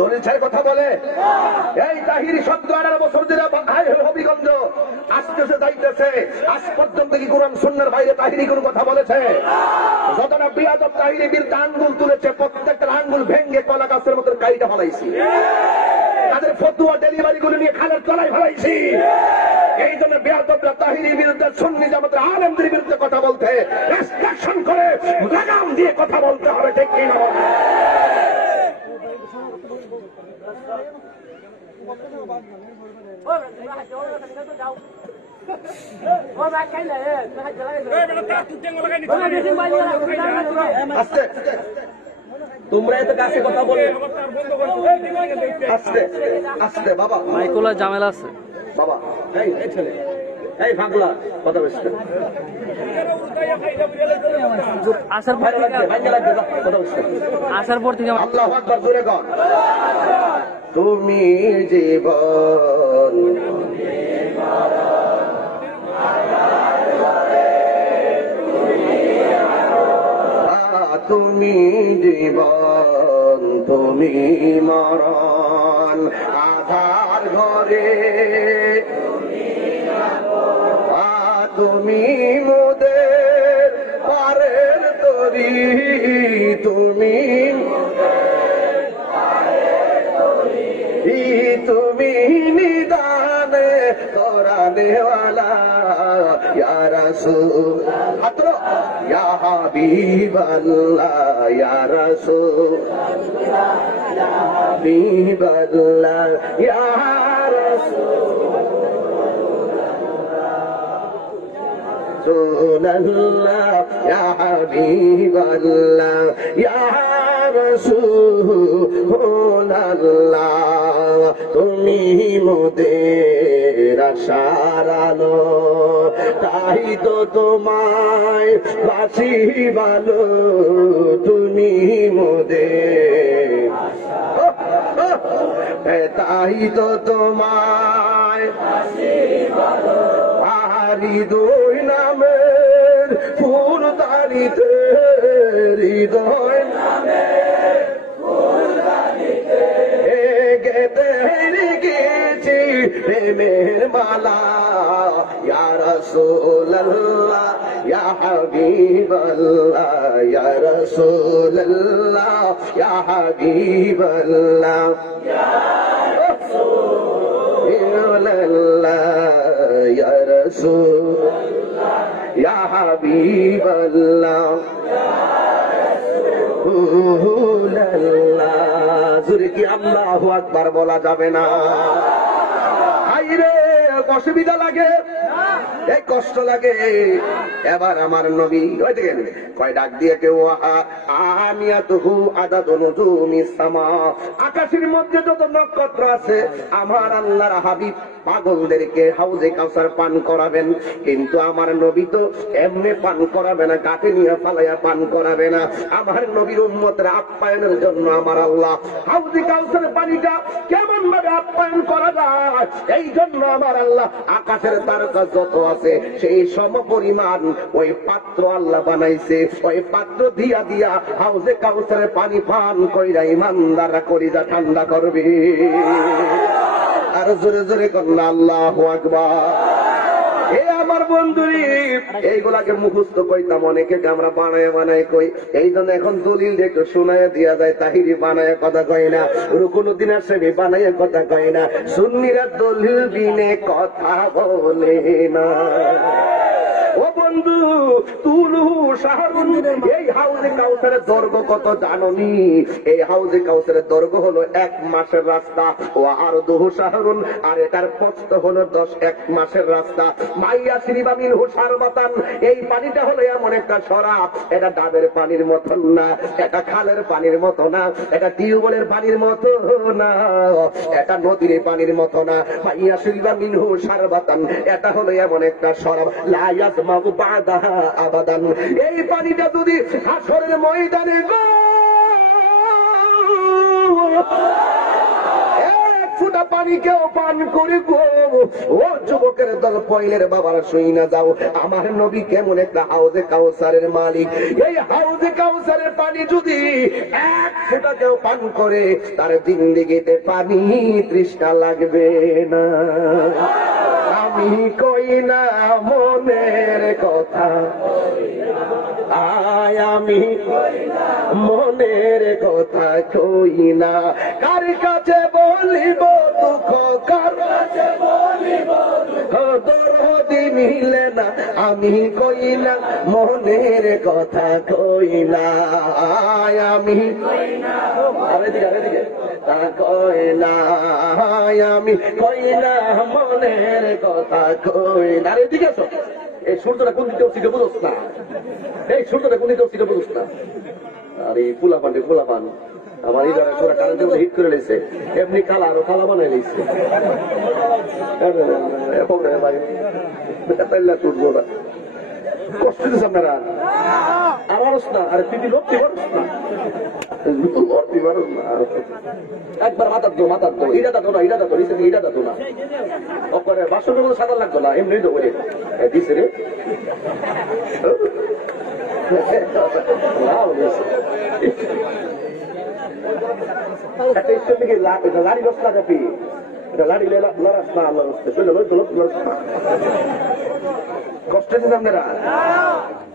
দলিল ছাড়া কথা বলে এই তাহিরি 17-18 বছর ধরে হবিগঞ্জ আসতেছে যাইতেছে, আজ পর্যন্ত কি কোরআন সুন্নাহর বাইরে তাহিরি কোন কথা বলেছে? যতটা বিয়াদব তাহিরি বিরুদ্ধে আঙ্গুল তুলেছে, প্রত্যেকটা আঙ্গুল ভেঙ্গে কলা গাছের মতো কাইটা ফলাইছি, তাদের ফতুয়া ডেলিভারি গুলো নিয়ে খালের তলায় ফলাইছি। এই জন্য বিয়াদবরা তাহিরির বিরুদ্ধে সুন্নি জামাতের আলেমদের বিরুদ্ধে কথা বলতে রেস্ট্রিকশন করে লাগাম দিয়ে কথা বলতে হবে, ঠিক কি না? আস্তে তোমরা এত কাছে কথা বলে, আস্তে আস্তে বাবা, মাইকোলা ঝামেলা আছে বাবা। এই ছেলে, এই ভাগলা কথা বলছে, আসার পর থেকে আল্লাহু আকবার জোরে কর। তুমি জীবন তুমি জীবন তুমি মরণ, আধার ঘরে তুমি মোদের পারের তরি, তুমি তুমি নিদানে তরানেওয়ালা, ইয়া রাসূল হাতরো, ইয়া হাবিবাল্লাহ, ইয়া রাসূল, ইয়া হাবিবাল্লাহ, ইয়া রাসূলুল্লাহ, ইয়া হাবিবাল্লাহ, ইয়া রাসূলুল্লাহ, তুমি মোদের আশার আলো, তাই তো তোমায় বাসি ভালো, তুমি মোদের তাই তো তোমায় হৃদয় নামের ফুল দাঁড়িতে, হৃদয় গেতে গেছি প্রেমের মালা, ইয়া রাসূলুল্লাহ, ইয়া হাবিবাল্লাহ, ইয়া রাসূলুল্লাহ, ইয়া হাবিবাল্লাহ, ইয়া রাসূলুল্লাহ, ইয়া রাসূলুল্লাহ, ইয়া হাবিবাল্লাহ, জোরে কি আল্লাহু আকবার বলা যাবে না? হাইরে অসুবিধা লাগে, এই কষ্ট লাগে, এবার আমার নবী ওই দেখেন কয় ডাক দিয়ে কেউ আনিয়াতুহু আদাদুন নুজুমিস সামা, আকাশের মধ্যে যত নক্ষত্র আছে আমার আল্লাহর হাবিব পাগলদেরকে হাউজে কাউসার পান করাবেন। কিন্তু আমার নবী তো এমনি পান করাবে না, কাকে নিয়ে ফালাইয়া পান করাবে না। আমার নবীর উম্মতের আপ্যায়নের জন্য আমার আল্লাহ হাউজে কাউসার পানিটা কেমন ভাবে আপ্যায়ন করা যায়, এই জন্য আমার আল্লাহ আকাশের তারকা যত আছে সেই সম পরিমাণ ওই পাত্র আল্লাহ বানাইছে। ওই পাত্র দিয়া দিয়া হাউজে কাউসারের পানি পান কইরা ইমানদাররা কলিজা ঠান্ডা করবে। আর জোরে জোরে কন্যা আল্লাহু আকবার। এ আমার বন্ধুরি, এইগুলাকে মুখস্থ কইতাম অনেকে আমরা বানায় বানায় কই, এই জন্য এখন দলিল একটু শোনায় দিয়া যায়। তাহিরি বানায় কথা কয় না, রুকুনুদ্দিন আশরাফি বানায় কথা কয় না, সুন্নিরা দলিল বিনে কথা বলে না। ও বন্ধু, তুলু শাহরুন, এই হাউজে কাউসারের দৈর্ঘ্য কত জাননি? এই হাউজে কাউসারের দৈর্ঘ্য হলো 1 মাসের রাস্তা। ও আর দুহু শাহরুন, আর এটার প্রস্থ হলো 1 মাসের রাস্তা। মাইয়া শ্রীবা মিনহু শারবাতান, এই পানিটা হলো এমন একটা শরাব, এটা ডাবের পানির মতো না, এটা খালের পানির মতো না, এটা টিউবওয়েলের পানির মতো না, এটা নদীর পানির মতো না। মাইয়া শ্রীবা মিনহু শারবাতান, এটা হলো এমন একটা শরাব লা ইয়াসমাউ বাদাহা আবাদান। এই পানিটা যদি হাসরের ময়দানে ফুটা পানি কেউ পান করে গো, ও যুবকের দল পয়লের বাবার শুই না যাও, আমার নবী কেমন একটা হাউজে কাউসারের মালিক। এই হাউজে কাউসারের পানি যদি 1 ফুটা কেউ পান করে তার জিন্দেগিতে পানি তৃষ্ণা লাগবে না। আমি কই না মনের কথা, আয় আমি মনের কথা কই না, কার কাছে বলিব দুঃখ, কার কাছে বলিব দরদি মিলে না। আমি কই না মনের কথা কই না, আয় আমি আরেদিকে তা কই না, আমি কই না মনের কথা কই না। আরে এদিকে আসো, এই সূর্যটা কোন দিকে উঠছে বুঝোস না, এই সূর্যটা কোন দিকে উঠছে বুঝোস না। আর এই ফুলাপান আমার এই দ্বারা পুরো কারেন্টের মধ্যে হিট করে লেছে, এমনি কালা আরো কালা বানাই লেছে সূর্যটা। কষ্ট দিচ্ছে আপনারা আমারস না, আরে তুই লড়তে পারস না, লড়তে পারস না। একবার মাথার দো ইটা দাতো না, ইটা দাতো ইটা দাতো না, ওপরে বাসনের মধ্যে সাদা লাগতো না, এমনি তো করে দিছে রে। লাড়ি রস না কাপি, লাড়ি লড়াস না, আল্লাহ কষ্ট দিন আপনারা।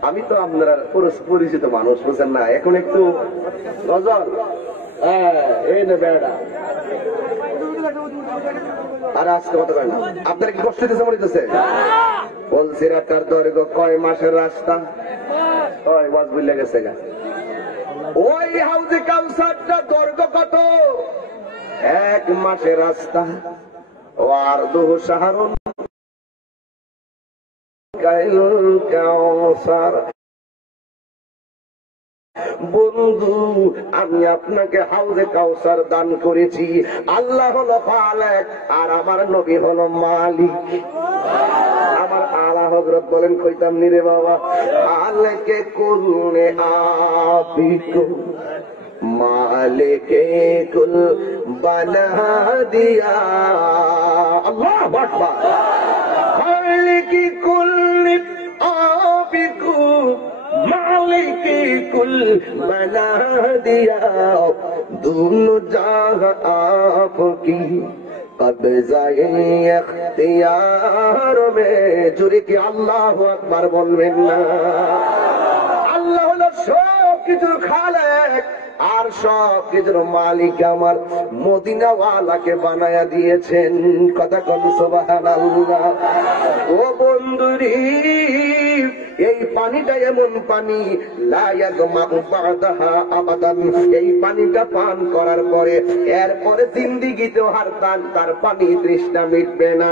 আমি তো আপনারা পরিচিত মানুষ, বুঝেন না, এখন একটু গজল এই নে বেড়া। আর আজকে কত কয় না, আপনারা কি কষ্ট দিতেছে মনে হইতেছে? বলছি রাস্তার দৈর্ঘ্য কয় মাসের রাস্তা? ওই বাস বুঝলে গেছে গা। ওই হাউজে কাউসারটা দৈর্ঘ্য কত? 1 মাসের রাস্তা। ও আর দুহু শাহরুন কাউসার। বন্ধু, আমি আপনাকে হাউজে কাউসার দান করেছি। আল্লাহ হলো খালেক আর আমার নবী হলো মালিক। আমার আলা হযরত বলেন কইতাম নি রে বাবা, খালেকে কুলনে আপিকো মালিকে কুল বানা দিয়া। আল্লাহু আকবার। খালেকি কুল আপিকো মালিকি কুল বনা দিয়া, দুনো জাহাं আপকি কবজায়ে ইখতিয়ার মে। জোরে কি আল্লাহু আকবার বলবেন না? আল্লাহ হলো সব কিছুর খালেক আর সব কিছুর মালিক। আমার মদিনাওয়ালাকে বানায়া দিয়েছেন, কথা কোন সুবহানাল্লাহ। ও বন্ধুরি, এই পানিটা এমন পানি লা ইয়াগমাউ বাদাহা আবাদান। এই পানিটা পান করার পরে এরপরে জিন্দেগিতেও তার পানি তৃষ্ণা মিটবে না।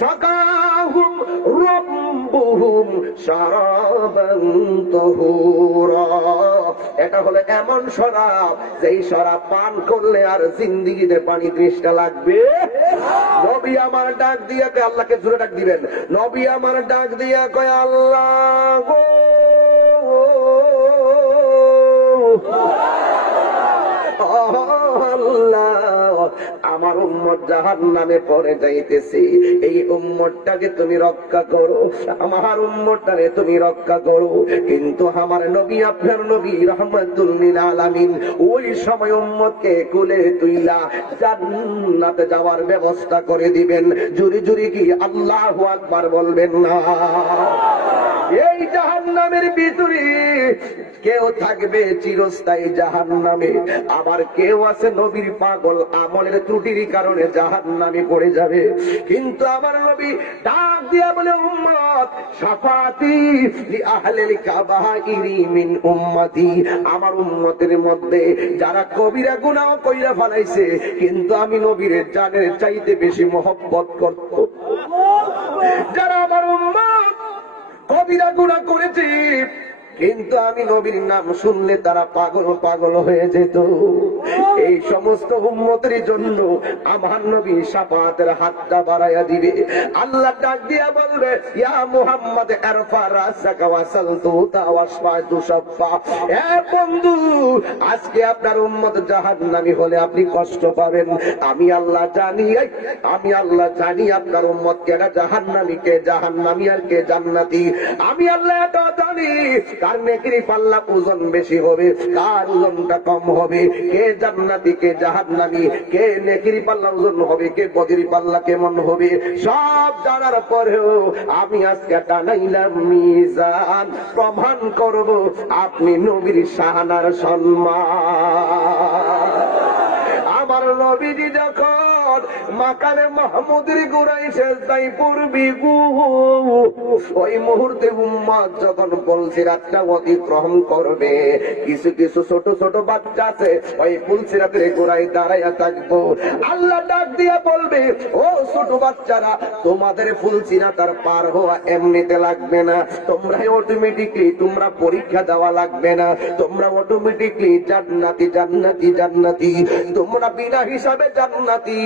সাকাহুম রাব্বুহুম শারাবান তাহুরা। এটা হলো এমন শরাব যেই শরাব পান করলে আর জিন্দেগিতে পানি তৃষ্ণা লাগবে। নবী আমার ডাক দিয়ে কয়, আল্লাহকে জোরে ডাক দিবেন, নবী আমার ডাক দিয়ে কয় আল্লাহ গো, আল্লাহ আমার উম্মত জাহান্নামে পড়ে যাইতেছে, এই উম্মতটাকে তুমি রক্ষা করো, আমার উম্মতটারে তুমি রক্ষা করো। কিন্তু আমার নবী, আপনার নবী রাহমাতুল লিল আলামিন ওই সময় উম্মতকে কুলে তুইলা জান্নাতে যাওয়ার ব্যবস্থা করে দিবেন। জুরি জুরি কি আল্লাহু আকবার বলবেন না? এই জাহান্নামের ভিতরে কেউ থাকবে চিরস্থায়ী জাহান্নামে, আবার কেউ আছে নবীর পাগল আমলের ত্রুটির কারণে জাহান্নামে পড়ে যাবে। কিন্তু আমার নবী ডাক দিয়া বলে, উম্মত শাফাতি লি আহলিল কাবাইরি মিন উম্মতি, আমার উম্মতের মধ্যে যারা কবিরা গুনাহ কইরা ফেলাইছে কিন্তু আমি নবীর জানের চাইতে বেশি মহব্বত করত, যারা আমার উম্মত কবিরা গুনাহ করেছে কিন্তু আমি নবীর নাম শুনলে তারা পাগল পাগল হয়ে যেত, এই সমস্ত উম্মতের জন্য আমার নবী শাফাতের হাতটা বাড়াইয়া দিবে। আল্লাহ ডাক দিয়া বলবে, ইয়া মুহাম্মদ আরফা রাসাকা ওয়াসাল তুতা ওয়াসফা তুশফা। এ বন্ধু, আজকে আপনার উম্মত জাহান্নামী হলে আপনি কষ্ট পাবেন। আমি আল্লাহ জানি, আমি আল্লাহ জানি আপনার উম্মত কেডা জাহান্নামী, কে জাহান্নামী আর কে জান্নাতি। আমি আল্লাহ এটা জানি কার নেকির পাল্লা ওজন বেশি হবে, কার ওজনটা কম হবে, কে জান্নাতি কে জাহান্নামী, কে নেকির পাল্লা ওজন হবে, কে বদির পাল্লা কেমন হবে, সব জানার পরেও আমি আজকে টানাইলাম মিজান, প্রমাণ করব আপনি নবীর শাহানার সম্মান। আমার নবীজি যখন মাকামে মাহমুদের গোড়ায় সেজদায় পড়বি গো, ওই মুহূর্তে উম্মত যখন পুলসিরাতটা অতিক্রম করবে, কিছু কিছু ছোট ছোট বাচ্চা আছে ওই পুলসিরাতের গোড়ায় দাঁড়াইয়া থাকবো। আল্লাহ ডাক দিয়ে বলবে, ও ছোট বাচ্চারা, তোমাদের পুলসিরাত আর পার হওয়া এমনিতে লাগবে না, তোমরা অটোমেটিকলি তোমরা পরীক্ষা দেওয়া লাগবে না, তোমরা অটোমেটিকলি জান্নাতি জান্নাতি জান্নাতি, তোমরা বিনা হিসাবে জান্নাতি।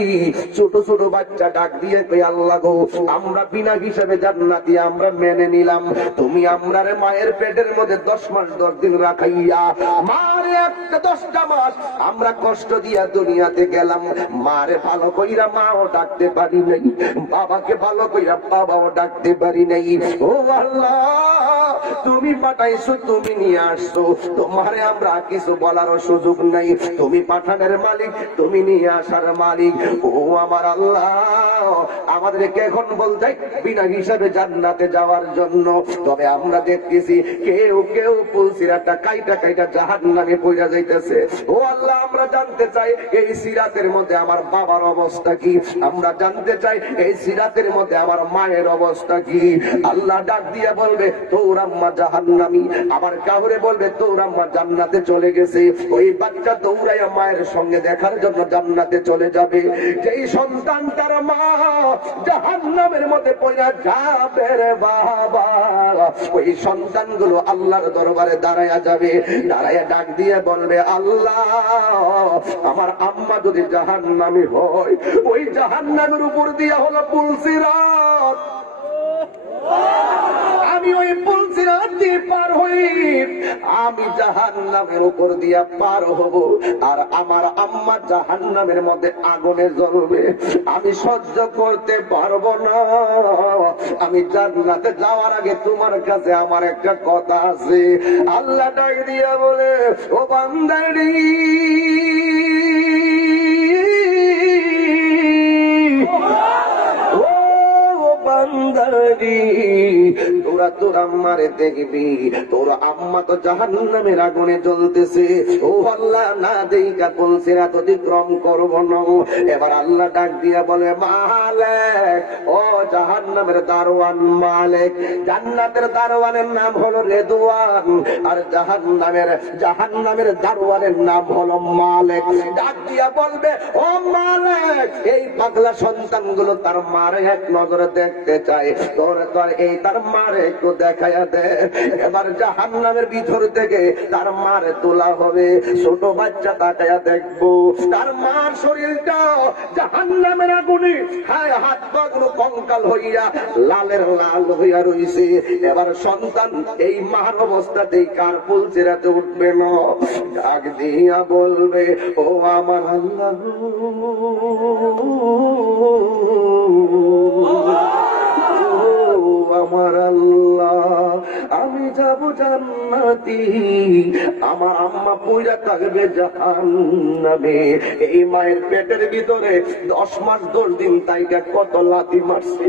ছোট ছোট বাচ্চা ডাক দিয়ে কই, আল্লাহ গো, আমরা বিনা হিসাবে জান্নাতি, আমরা মেনে নিলাম। তুমি আমরারে মায়ের পেটের মধ্যে 10 মাস 10 দিন রাখাইয়া মারে একটা 10টা মাস আমরা কষ্ট দিয়া দুনিয়াতে গেলাম, মারে ভালো কইরা মাও ডাকতে পারি নাই, বাবাকে ভালো কইরা বাবাও ডাকতে পারি নাই। ও আল্লাহ, তুমি পাঠাইছো, তুমি নিয়ে আসছো, তোমারে আমরা কিছু বলার সুযোগ নাই, তুমি পাঠানের মালিক, তুমি নিয়ে আসার মালিক। ও আমার আল্লাহ, আমাদেরকে এখন বলতে বিনা হিসাবে জান্নাতে যাওয়ার জন্য। তবে আমরা দেখতেছি কেউ কেউ পুলসিরাতটা কাইটা কাইটা জাহান্নামে পড়ে যাইতেছে। ও আল্লাহ, আমরা জানতে চাই এই সিরাতের মধ্যে আমার বাবার অবস্থা কি, আমরা জানতে চাই এই সিরাতের মধ্যে আমার মায়ের অবস্থা কি। আল্লাহ ডাক দিয়ে বলবে, তোর আম্মা জাহান্নামী, আবার কাউরে বলবে তোর আম্মা জান্নাতে চলে গেছে। ওই বাচ্চা দৌড়াইয়া মায়ের সঙ্গে দেখার জন্য জান্নাতে চলে যাবে। যেই সন্তান তার মা জাহান্নামের মধ্যে পড়ে যাবে রে বাবা, ওই সন্তানগুলো আল্লাহর দরবারে দাঁড়ায়া যাবে, দাঁড়ায়া ডাক দিয়ে বলবে, আল্লাহ, আমার আম্মা যদি জাহান্নামী হয়, ওই জাহান্নামের উপর দিয়া হলো পুলসিরাত, আমি ওই পুলসিরাত দিয়ে পার হই, আমি জাহান্নামের উপর দিয়া পার হব, আর আমার আম্মা জাহান্নামের মধ্যে আগুনে জ্বলবে, আমি সহ্য করতে পারবো না। আমি জান্নাতে যাওয়ার আগে তোমার কাছে আমার একটা কথা আছে। আল্লাহ ডাক দিয়া বলে, ও বান্দারি, তোরা তোর আম্মারে দেখবি, তোর আম্মা তো জাহান্নামের আগুনে জ্বলতেছে। ও আল্লাহ, না দেইকা পুলসিরাত অতিক্রম করব না। এবার আল্লাহ ডাক দিয়া বলে, মালিক, ও জাহান্নামের দারওয়ান মালিক, জান্নাতের দারওয়ানের নাম হলো রেদওয়ান, আর জাহান্নামের দারওয়ানের নাম হলো মালিক। ডাক দিয়া বলবে, ও মালিক, এই পাগলা সন্তানগুলো তার মারে এক নজরে দেখতে চায়, তোর এই তার মারে একটু দেখাইয়া দে। এবার জাহান্নামের ভিতর থেকে তার মারে তোলা হবে, ছোট বাচ্চা তাকাইয়া দেখবো তার মার শরীরটা জাহান্নামের আগুনে হাত পা গুলো কঙ্কাল হইয়া লালের লাল হইয়া রইছে। এবার সন্তান এই মার অবস্থাতেই কার ফুল চেরাতে উঠবে না, ডাক দিয়া বলবে ও আমার আল্লাহ, আমার আল্লাহ, আমি যাব জান্নাতি, আমার আম্মা পুইরা থাকবে জাহান্নামে। এই মায়ের পেটের ভিতরে 10 মাস 10 দিন তাইকা কত লাথি মারছে।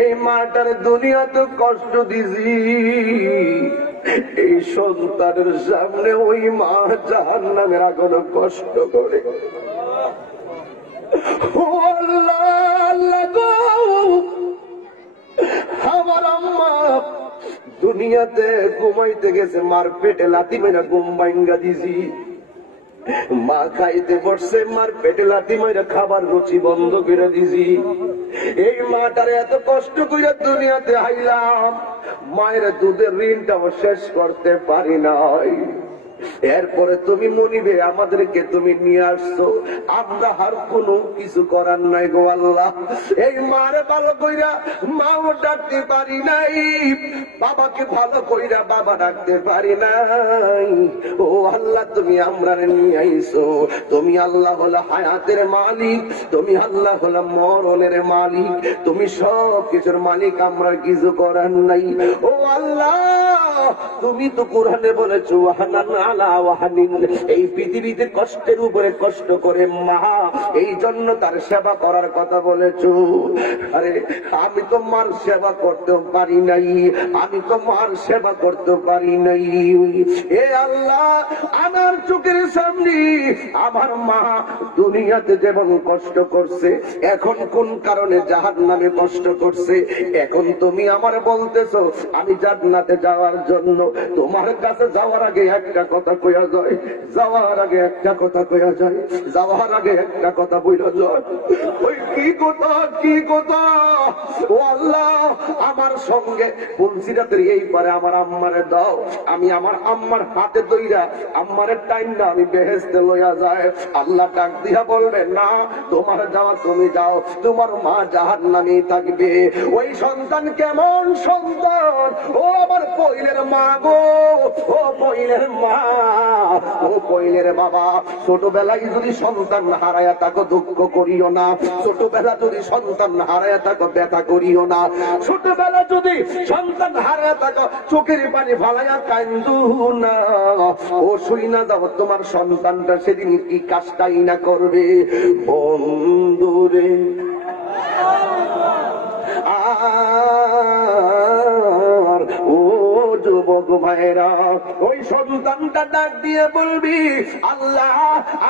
এই মাটার দুনিয়াতে কষ্ট দিছি, এই সন্তানের সামনে ওই মা জাহান্নামের আগুনে কষ্ট করে। ও আল্লাহ, আল্লাহ গো, আমার আম্মা দুনিয়াতে ঘুমাইতে গেছে, মার পেটে লাথি মেরা ঘুম ভাঙ্গা দিছি। মা খাইতে বসছে, মার পেটে লাথি মেরা খাবার রুচি বন্ধ করে দিছি। এই মাটারে এত কষ্ট করে দুনিয়াতে আইলাম, মায়ের দুধের ঋণটাও শেষ করতে পারি নাই। এরপরে তুমি মনিবে আমাদেরকে তুমি নিয়ে আসছো, আমরা আর কোনো কিছু করার নাই গো আল্লাহ। এই মারে ভালো কইরা মাও ডাকতে পারি নাই, বাবাকে ভালো কইরা বাবা ডাকতে পারি নাই। ও আল্লাহ, তুমি আমরা নিয়ে আইছো। তুমি আল্লাহ হলো হায়াতের মালিক, তুমি আল্লাহ হলো মরণের মালিক, তুমি সব কিছুর মালিক, আমরা কিছু করার নাই। ও আল্লাহ, তুমি তো কোরআনে বলেছো এই পৃথিবীতে কষ্টের উপরে কষ্ট করে মা, এই জন্য তার সেবা করার কথা বলেছো। আরে আমি তো মার সেবা করতে পারি নাই, আমি তো মার সেবা করতে পারি নাই। এ আল্লাহ, আমার চোখের সামনে আমার মা দুনিয়াতে যেমন কষ্ট করছে, এখন কোন কারণে জাহান্নামে কষ্ট করছে, এখন তুমি আমার বলতেছো আমি জান্নাতে যাওয়ার জন্য। তোমার কাছে যাওয়ার আগে একটা কথা কইয়া যায়, যাওয়ার আগে একটা কথা কইয়া যায়, যাওয়ার আগে একটা কথা বইলা যায়। ওই কি কথা, কি কথা? ও আল্লাহ, আমার সঙ্গে পুলসিরাতের এই পারে আমার আম্মারে দাও, আমি আমার আম্মার হাতে দইরা আম্মারের টাইম না আমি বেহেশতে লইয়া যায়। আল্লাহ ডাক দিয়া বলবে না, তোমার যাওয়া তুমি যাও, তোমার মা জাহান্নামেই থাকবে। ওই সন্তান কেমন সন্তান? ও আমার পইলের মা গো, ও পইলের মা, ও পইলের বাবা, ছোটবেলায় যদি সন্তান হারায়া থাকো দুঃখ করিও না, ছোটবেলা যদি সন্তান হারায়া থাকো ব্যথা করিও না, ছোটবেলা যদি সন্তান হারায়া থাকো চোখের পানি ফালাইয়া কান্দু না। ও শুই না যাও, তোমার সন্তানটা সেদিন কি কাজটাই না করবে। বন্ধুরে আর ও যুবক ভাইরা, ওই সন্তানটা ডাক দিয়ে বলবি আল্লাহ,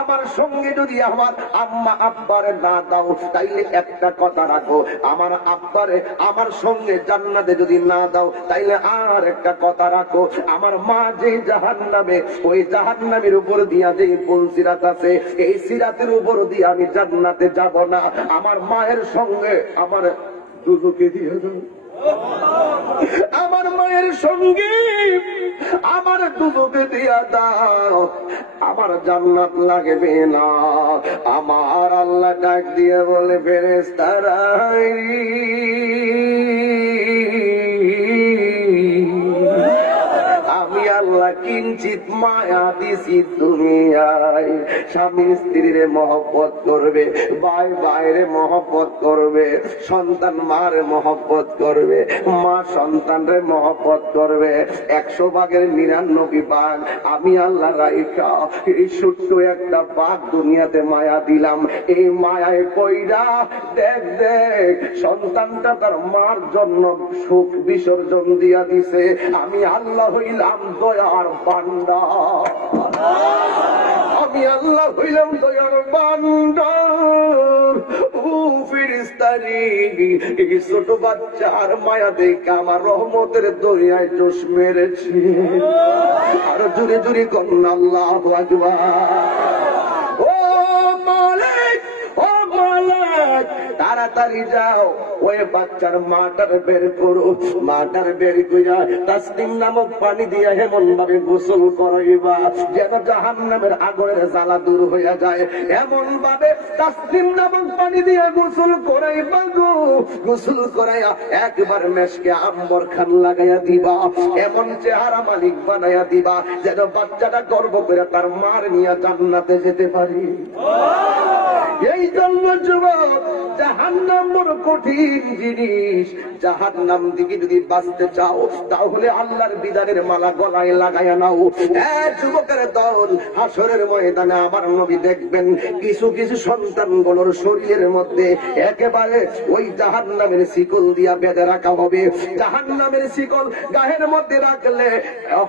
আমার সঙ্গে যদি আমার আম্মা আব্বারে না দাও, তাইলে একটা কথা রাখো, আমার আব্বারে আমার সঙ্গে জান্নাতে যদি না দাও, তাইলে আর একটা কথা রাখো, আমার মা যে জাহান্নামে, ওই জাহান্নামের উপর দিয়া যে পুল সিরাত আছে, এই সিরাতের উপর দিয়ে আমি জান্নাতে যাব না। আমার মায়ের সঙ্গে আমার দুজকে দিয়ে দাও, আমার মায়ের সঙ্গে আমার দুজকে দিয়া দাও, আমার জান্নাত লাগবে না। আমার আল্লাহ ডাক দিয়ে বলে ফেরেশতারা, আমি আল্লাহ কিঞ্চিত মায়া দিছি দুনিয়ায়। স্বামী স্ত্রীরে মহব্বত করবে, ভাই ভাইরে মহব্বত করবে, সন্তান মারে মহব্বত করবে, মা সন্তানরে মহব্বত করবে। 100 ভাগের 99 ভাগ আমি আল্লাহ রাইখা এই ছোট্ট একটা ভাগ দুনিয়াতে মায়া দিলাম। এই মায়ায় পয়রা দেখ দেখ সন্তানটা তার মার জন্য সুখ বিসর্জন দিয়া দিছে। আমি আল্লাহ হইলাম দয়ার ভান্ডার, আমি আল্লাহ হইলাম দয়ার ভান্ডার। ও ফেরেশতারি, এই ছোট বাচ্চার মায়া দেখে আমার রহমতের দরিয়ায় জোশ মেরেছে। আর জুড়ে জুড়ে কন্যা আল্লাহু আকবার। ও মালিক, ও মালিক, তাড়াতাড়ি যাও ওই বাচ্চার মাটার বের করো, মাটার বের কইরা তাসনিম নামক পানি দিয়া এমন ভাবে গোসল করাইবা যেন জাহান্নামের আগুনের জ্বালা দূর হইয়া যায়। এমন ভাবে তাসনিম নামক পানি দিয়া গোসল করাইবা গো, গোসল করাইয়া একবার মেশকে আম্বর খান লাগাইয়া দিবা, এমন চেহারা মালিক বানাইয়া দিবা যেন বাচ্চাটা গর্ব করে তার মার নিয়ে জান্নাতে যেতে পারি। এই জন্য যুবক, জাহান্নাম বড় কঠিন জিনিস। জাহান্নাম থেকে যদি বাঁচতে চাও তাহলে আল্লাহর বিধানের মালা গলায় লাগাইয়া নাও। যুবকের দল, হাসরের ময়দানে আমার নবী দেখবেন কিছু কিছু সন্তানগুলোর শরীরের মধ্যে একেবারে ওই জাহান্নামের শিকল দিয়া বেঁধে রাখা হবে। জাহান্নামের শিকল গায়ের মধ্যে রাখলে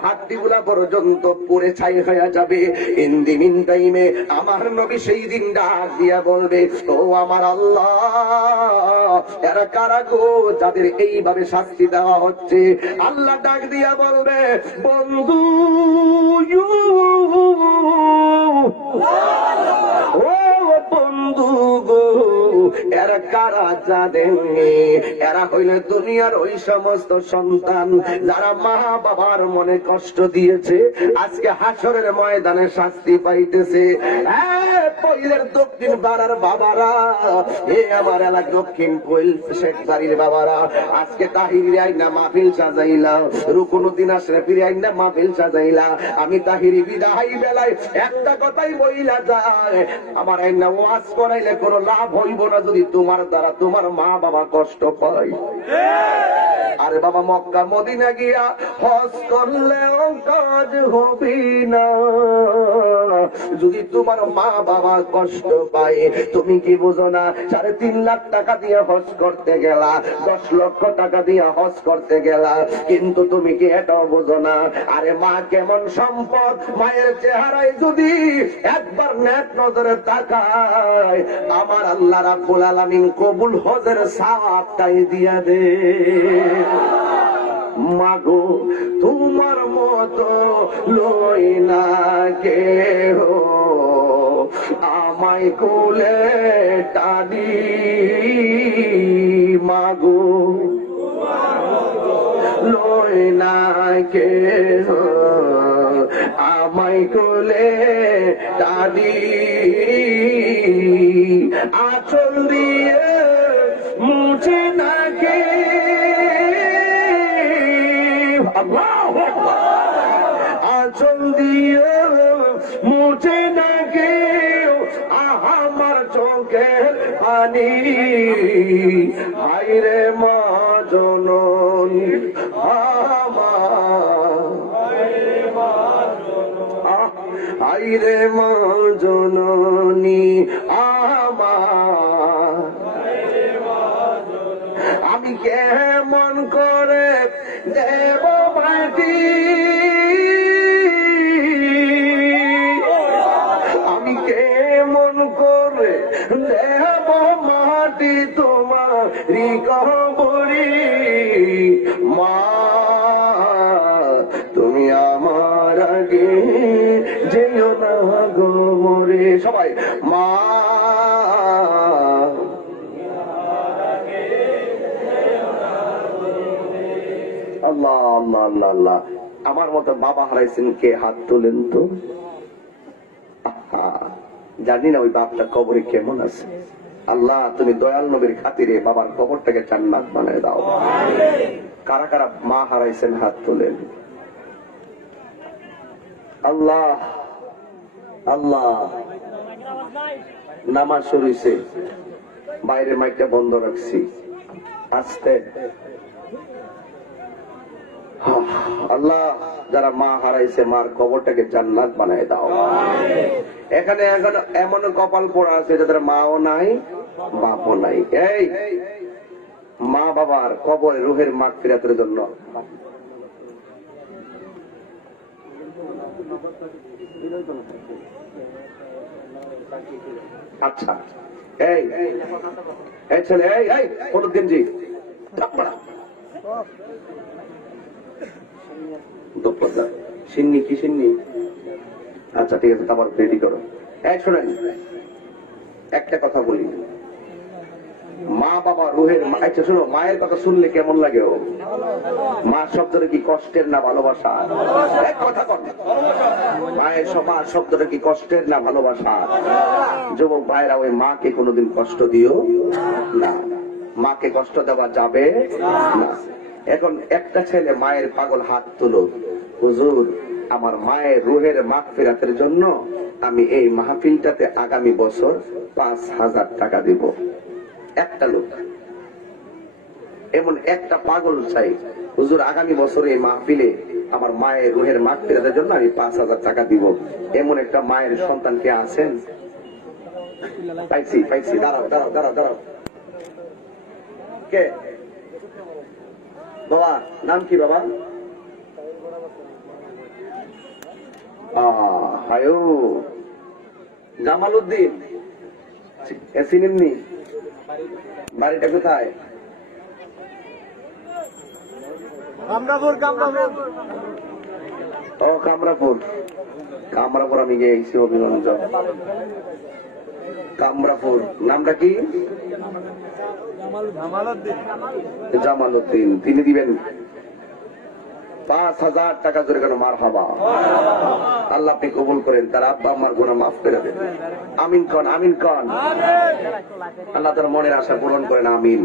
হাড্ডিগুলা পর্যন্ত পুড়ে ছাই হয়ে যাবে। ইন দি মিন টাইমে আমার নবী সেই দিন ডাক দিয়া বলবে, ও আমার আল্লাহ, এরা কারা গো যাদের এইভাবে শাস্তি দেওয়া হচ্ছে? আল্লাহ ডাক দিয়া বলবে, বন্ধু ও বন্ধু গো, এরা কারা জানেন? এরা হইলে দুনিয়ার ওই সমস্ত সন্তান যারা মা বাবার মনে কষ্ট দিয়েছে, আজকে হাসরের ময়দানে শাস্তি পাইতেছে। পইলের দক্ষিণ পাড়ার বাবারা, এ আমার এলাকা দক্ষিণ পইল শেখ বাড়ির বাবারা, আজকে তাহিরি আইনা মাহফিল সাজাইলা, রুকুনুদ্দিন আশরাফির আইনা মাহফিল সাজাইলা। আমি তাহিরি বিদায় বেলায় একটা কথাই বইলা যায়, আমার আইনা ওয়াজ করাইলে কোনো লাভ হইব না যদি তোমার দ্বারা তোমার মা বাবা কষ্ট পায়। আরে বাবা, মক্কা মদিনা গিয়া হজ করলেও কাজ হবে না যদি তোমার মা বাবা কষ্ট পায়। তুমি কি বুঝো না? 3.5 লাখ টাকা দিয়ে হজ করতে গেলা, 10 লক্ষ টাকা দিয়ে হজ করতে গেলা, কিন্তু তুমি কি এটাও বুঝো না আরে মা কেমন সম্পদ? মায়ের চেহারায় যদি একবার নেক নজরে তাকায়, আমার আল্লাহ রাব্বুল আলামিন কবুল হজের সওয়াবটাই দিয়া দে। মাগো তোমার মতো লই না কেহ, আমায় কোলে টানি। মাগো লই না কেহ, আমায় কোলে টানি। আঁচল দিয়ে মুছে নাকে, আঁচল দিয়ে মুছে নাকে আমার চোখের পানি। হায়রে মা জননী আমার, হায়রে মা জননী আমার, আমি কেমন করে দেব মাটি, আমি কেমন করে দেব মাটি তোমারি কবরি। মা তুমি আমার আগে যেও না গো মরে। সবাই মা, আল্লাহ আল্লাহ আল্লাহ আল্লাহ। আমার মতো বাবা হারাইছেন কে? হাত তোলেন তো। জানি না ওই বাপটা কবরে কেমন আছে। আল্লাহ তুমি দয়াল নবীর খাতিরে বাবার কবরটাকে জান্নাত বানায় দাও। কারা কারা মা হারাইছেন হাত তোলেন। আল্লাহ আল্লাহ। নামাজ শুরু হইছে, বাইরে মাইকটা বন্ধ রাখছি, আস্তে। আল্লাহ যারা মা হারাইছে মার কবরটাকে জান্নাত বানায় দাও। এখানে এখন এমন কপাল পড়া আছে যাদের মাও নাই বাপও নাই। এই মা বাবার কবরে রুহের মাগফিরাতের জন্য আচ্ছা এই এই ছেলে, এই এই ফটো গেঞ্জি সিন্নি কি সিন্নি? আচ্ছা ঠিক আছে, তারপর রেডি করো। এই শোনেন, একটা কথা বলি, মা বাবা রুহের আচ্ছা শোনো, মায়ের কথা শুনলে কেমন লাগে? ও মা শব্দটা কি কষ্টের না ভালোবাসা? এক কথা কর, মায়ের মা শব্দটা কি কষ্টের না ভালোবাসা? যুবক ভাইরা, ওই মাকে কোনোদিন কষ্ট দিও না, মাকে কষ্ট দেওয়া যাবে না। এখন একটা ছেলে মায়ের পাগল হাত তুলো, হুজুর আমার মায়ের রুহের মাগফিরাতের জন্য আমি এই মাহফিলটাতে আগামী বছর 5,000 টাকা দিব। একটা লোক, এমন একটা পাগল চাই, হুজুর আগামী বছর এই মাহফিলে আমার মায়ের রুহের মাগফিরাতের জন্য আমি 5,000 টাকা দিব। এমন একটা মায়ের সন্তান কে আছেন? পাইছি পাইছি, দাঁড়াও দাঁড়াও দাঁড়াও দাঁড়াও। কে বাবা? নাম কি বাবা? হায়ো জামাল উদ্দিন, চিনেননি? বাড়িটা কোথায়? ও কামরাপুর। কামরাপুর আমি গিয়েছি অভিগঞ্জ। কামরাপুর। নামটা কি? জামাল উদ্দিন। তিনি দিবেন 5,000 টাকা জরিমানা। মারহাবা। আল্লাহ আপনি কবুল করেন, তার আব্বা আম্মার গুনাহ মাফ করে দেন। আমিন কন, আমিন কন। আল্লাহ তার মনের আশা পূরণ করেন, আমিন।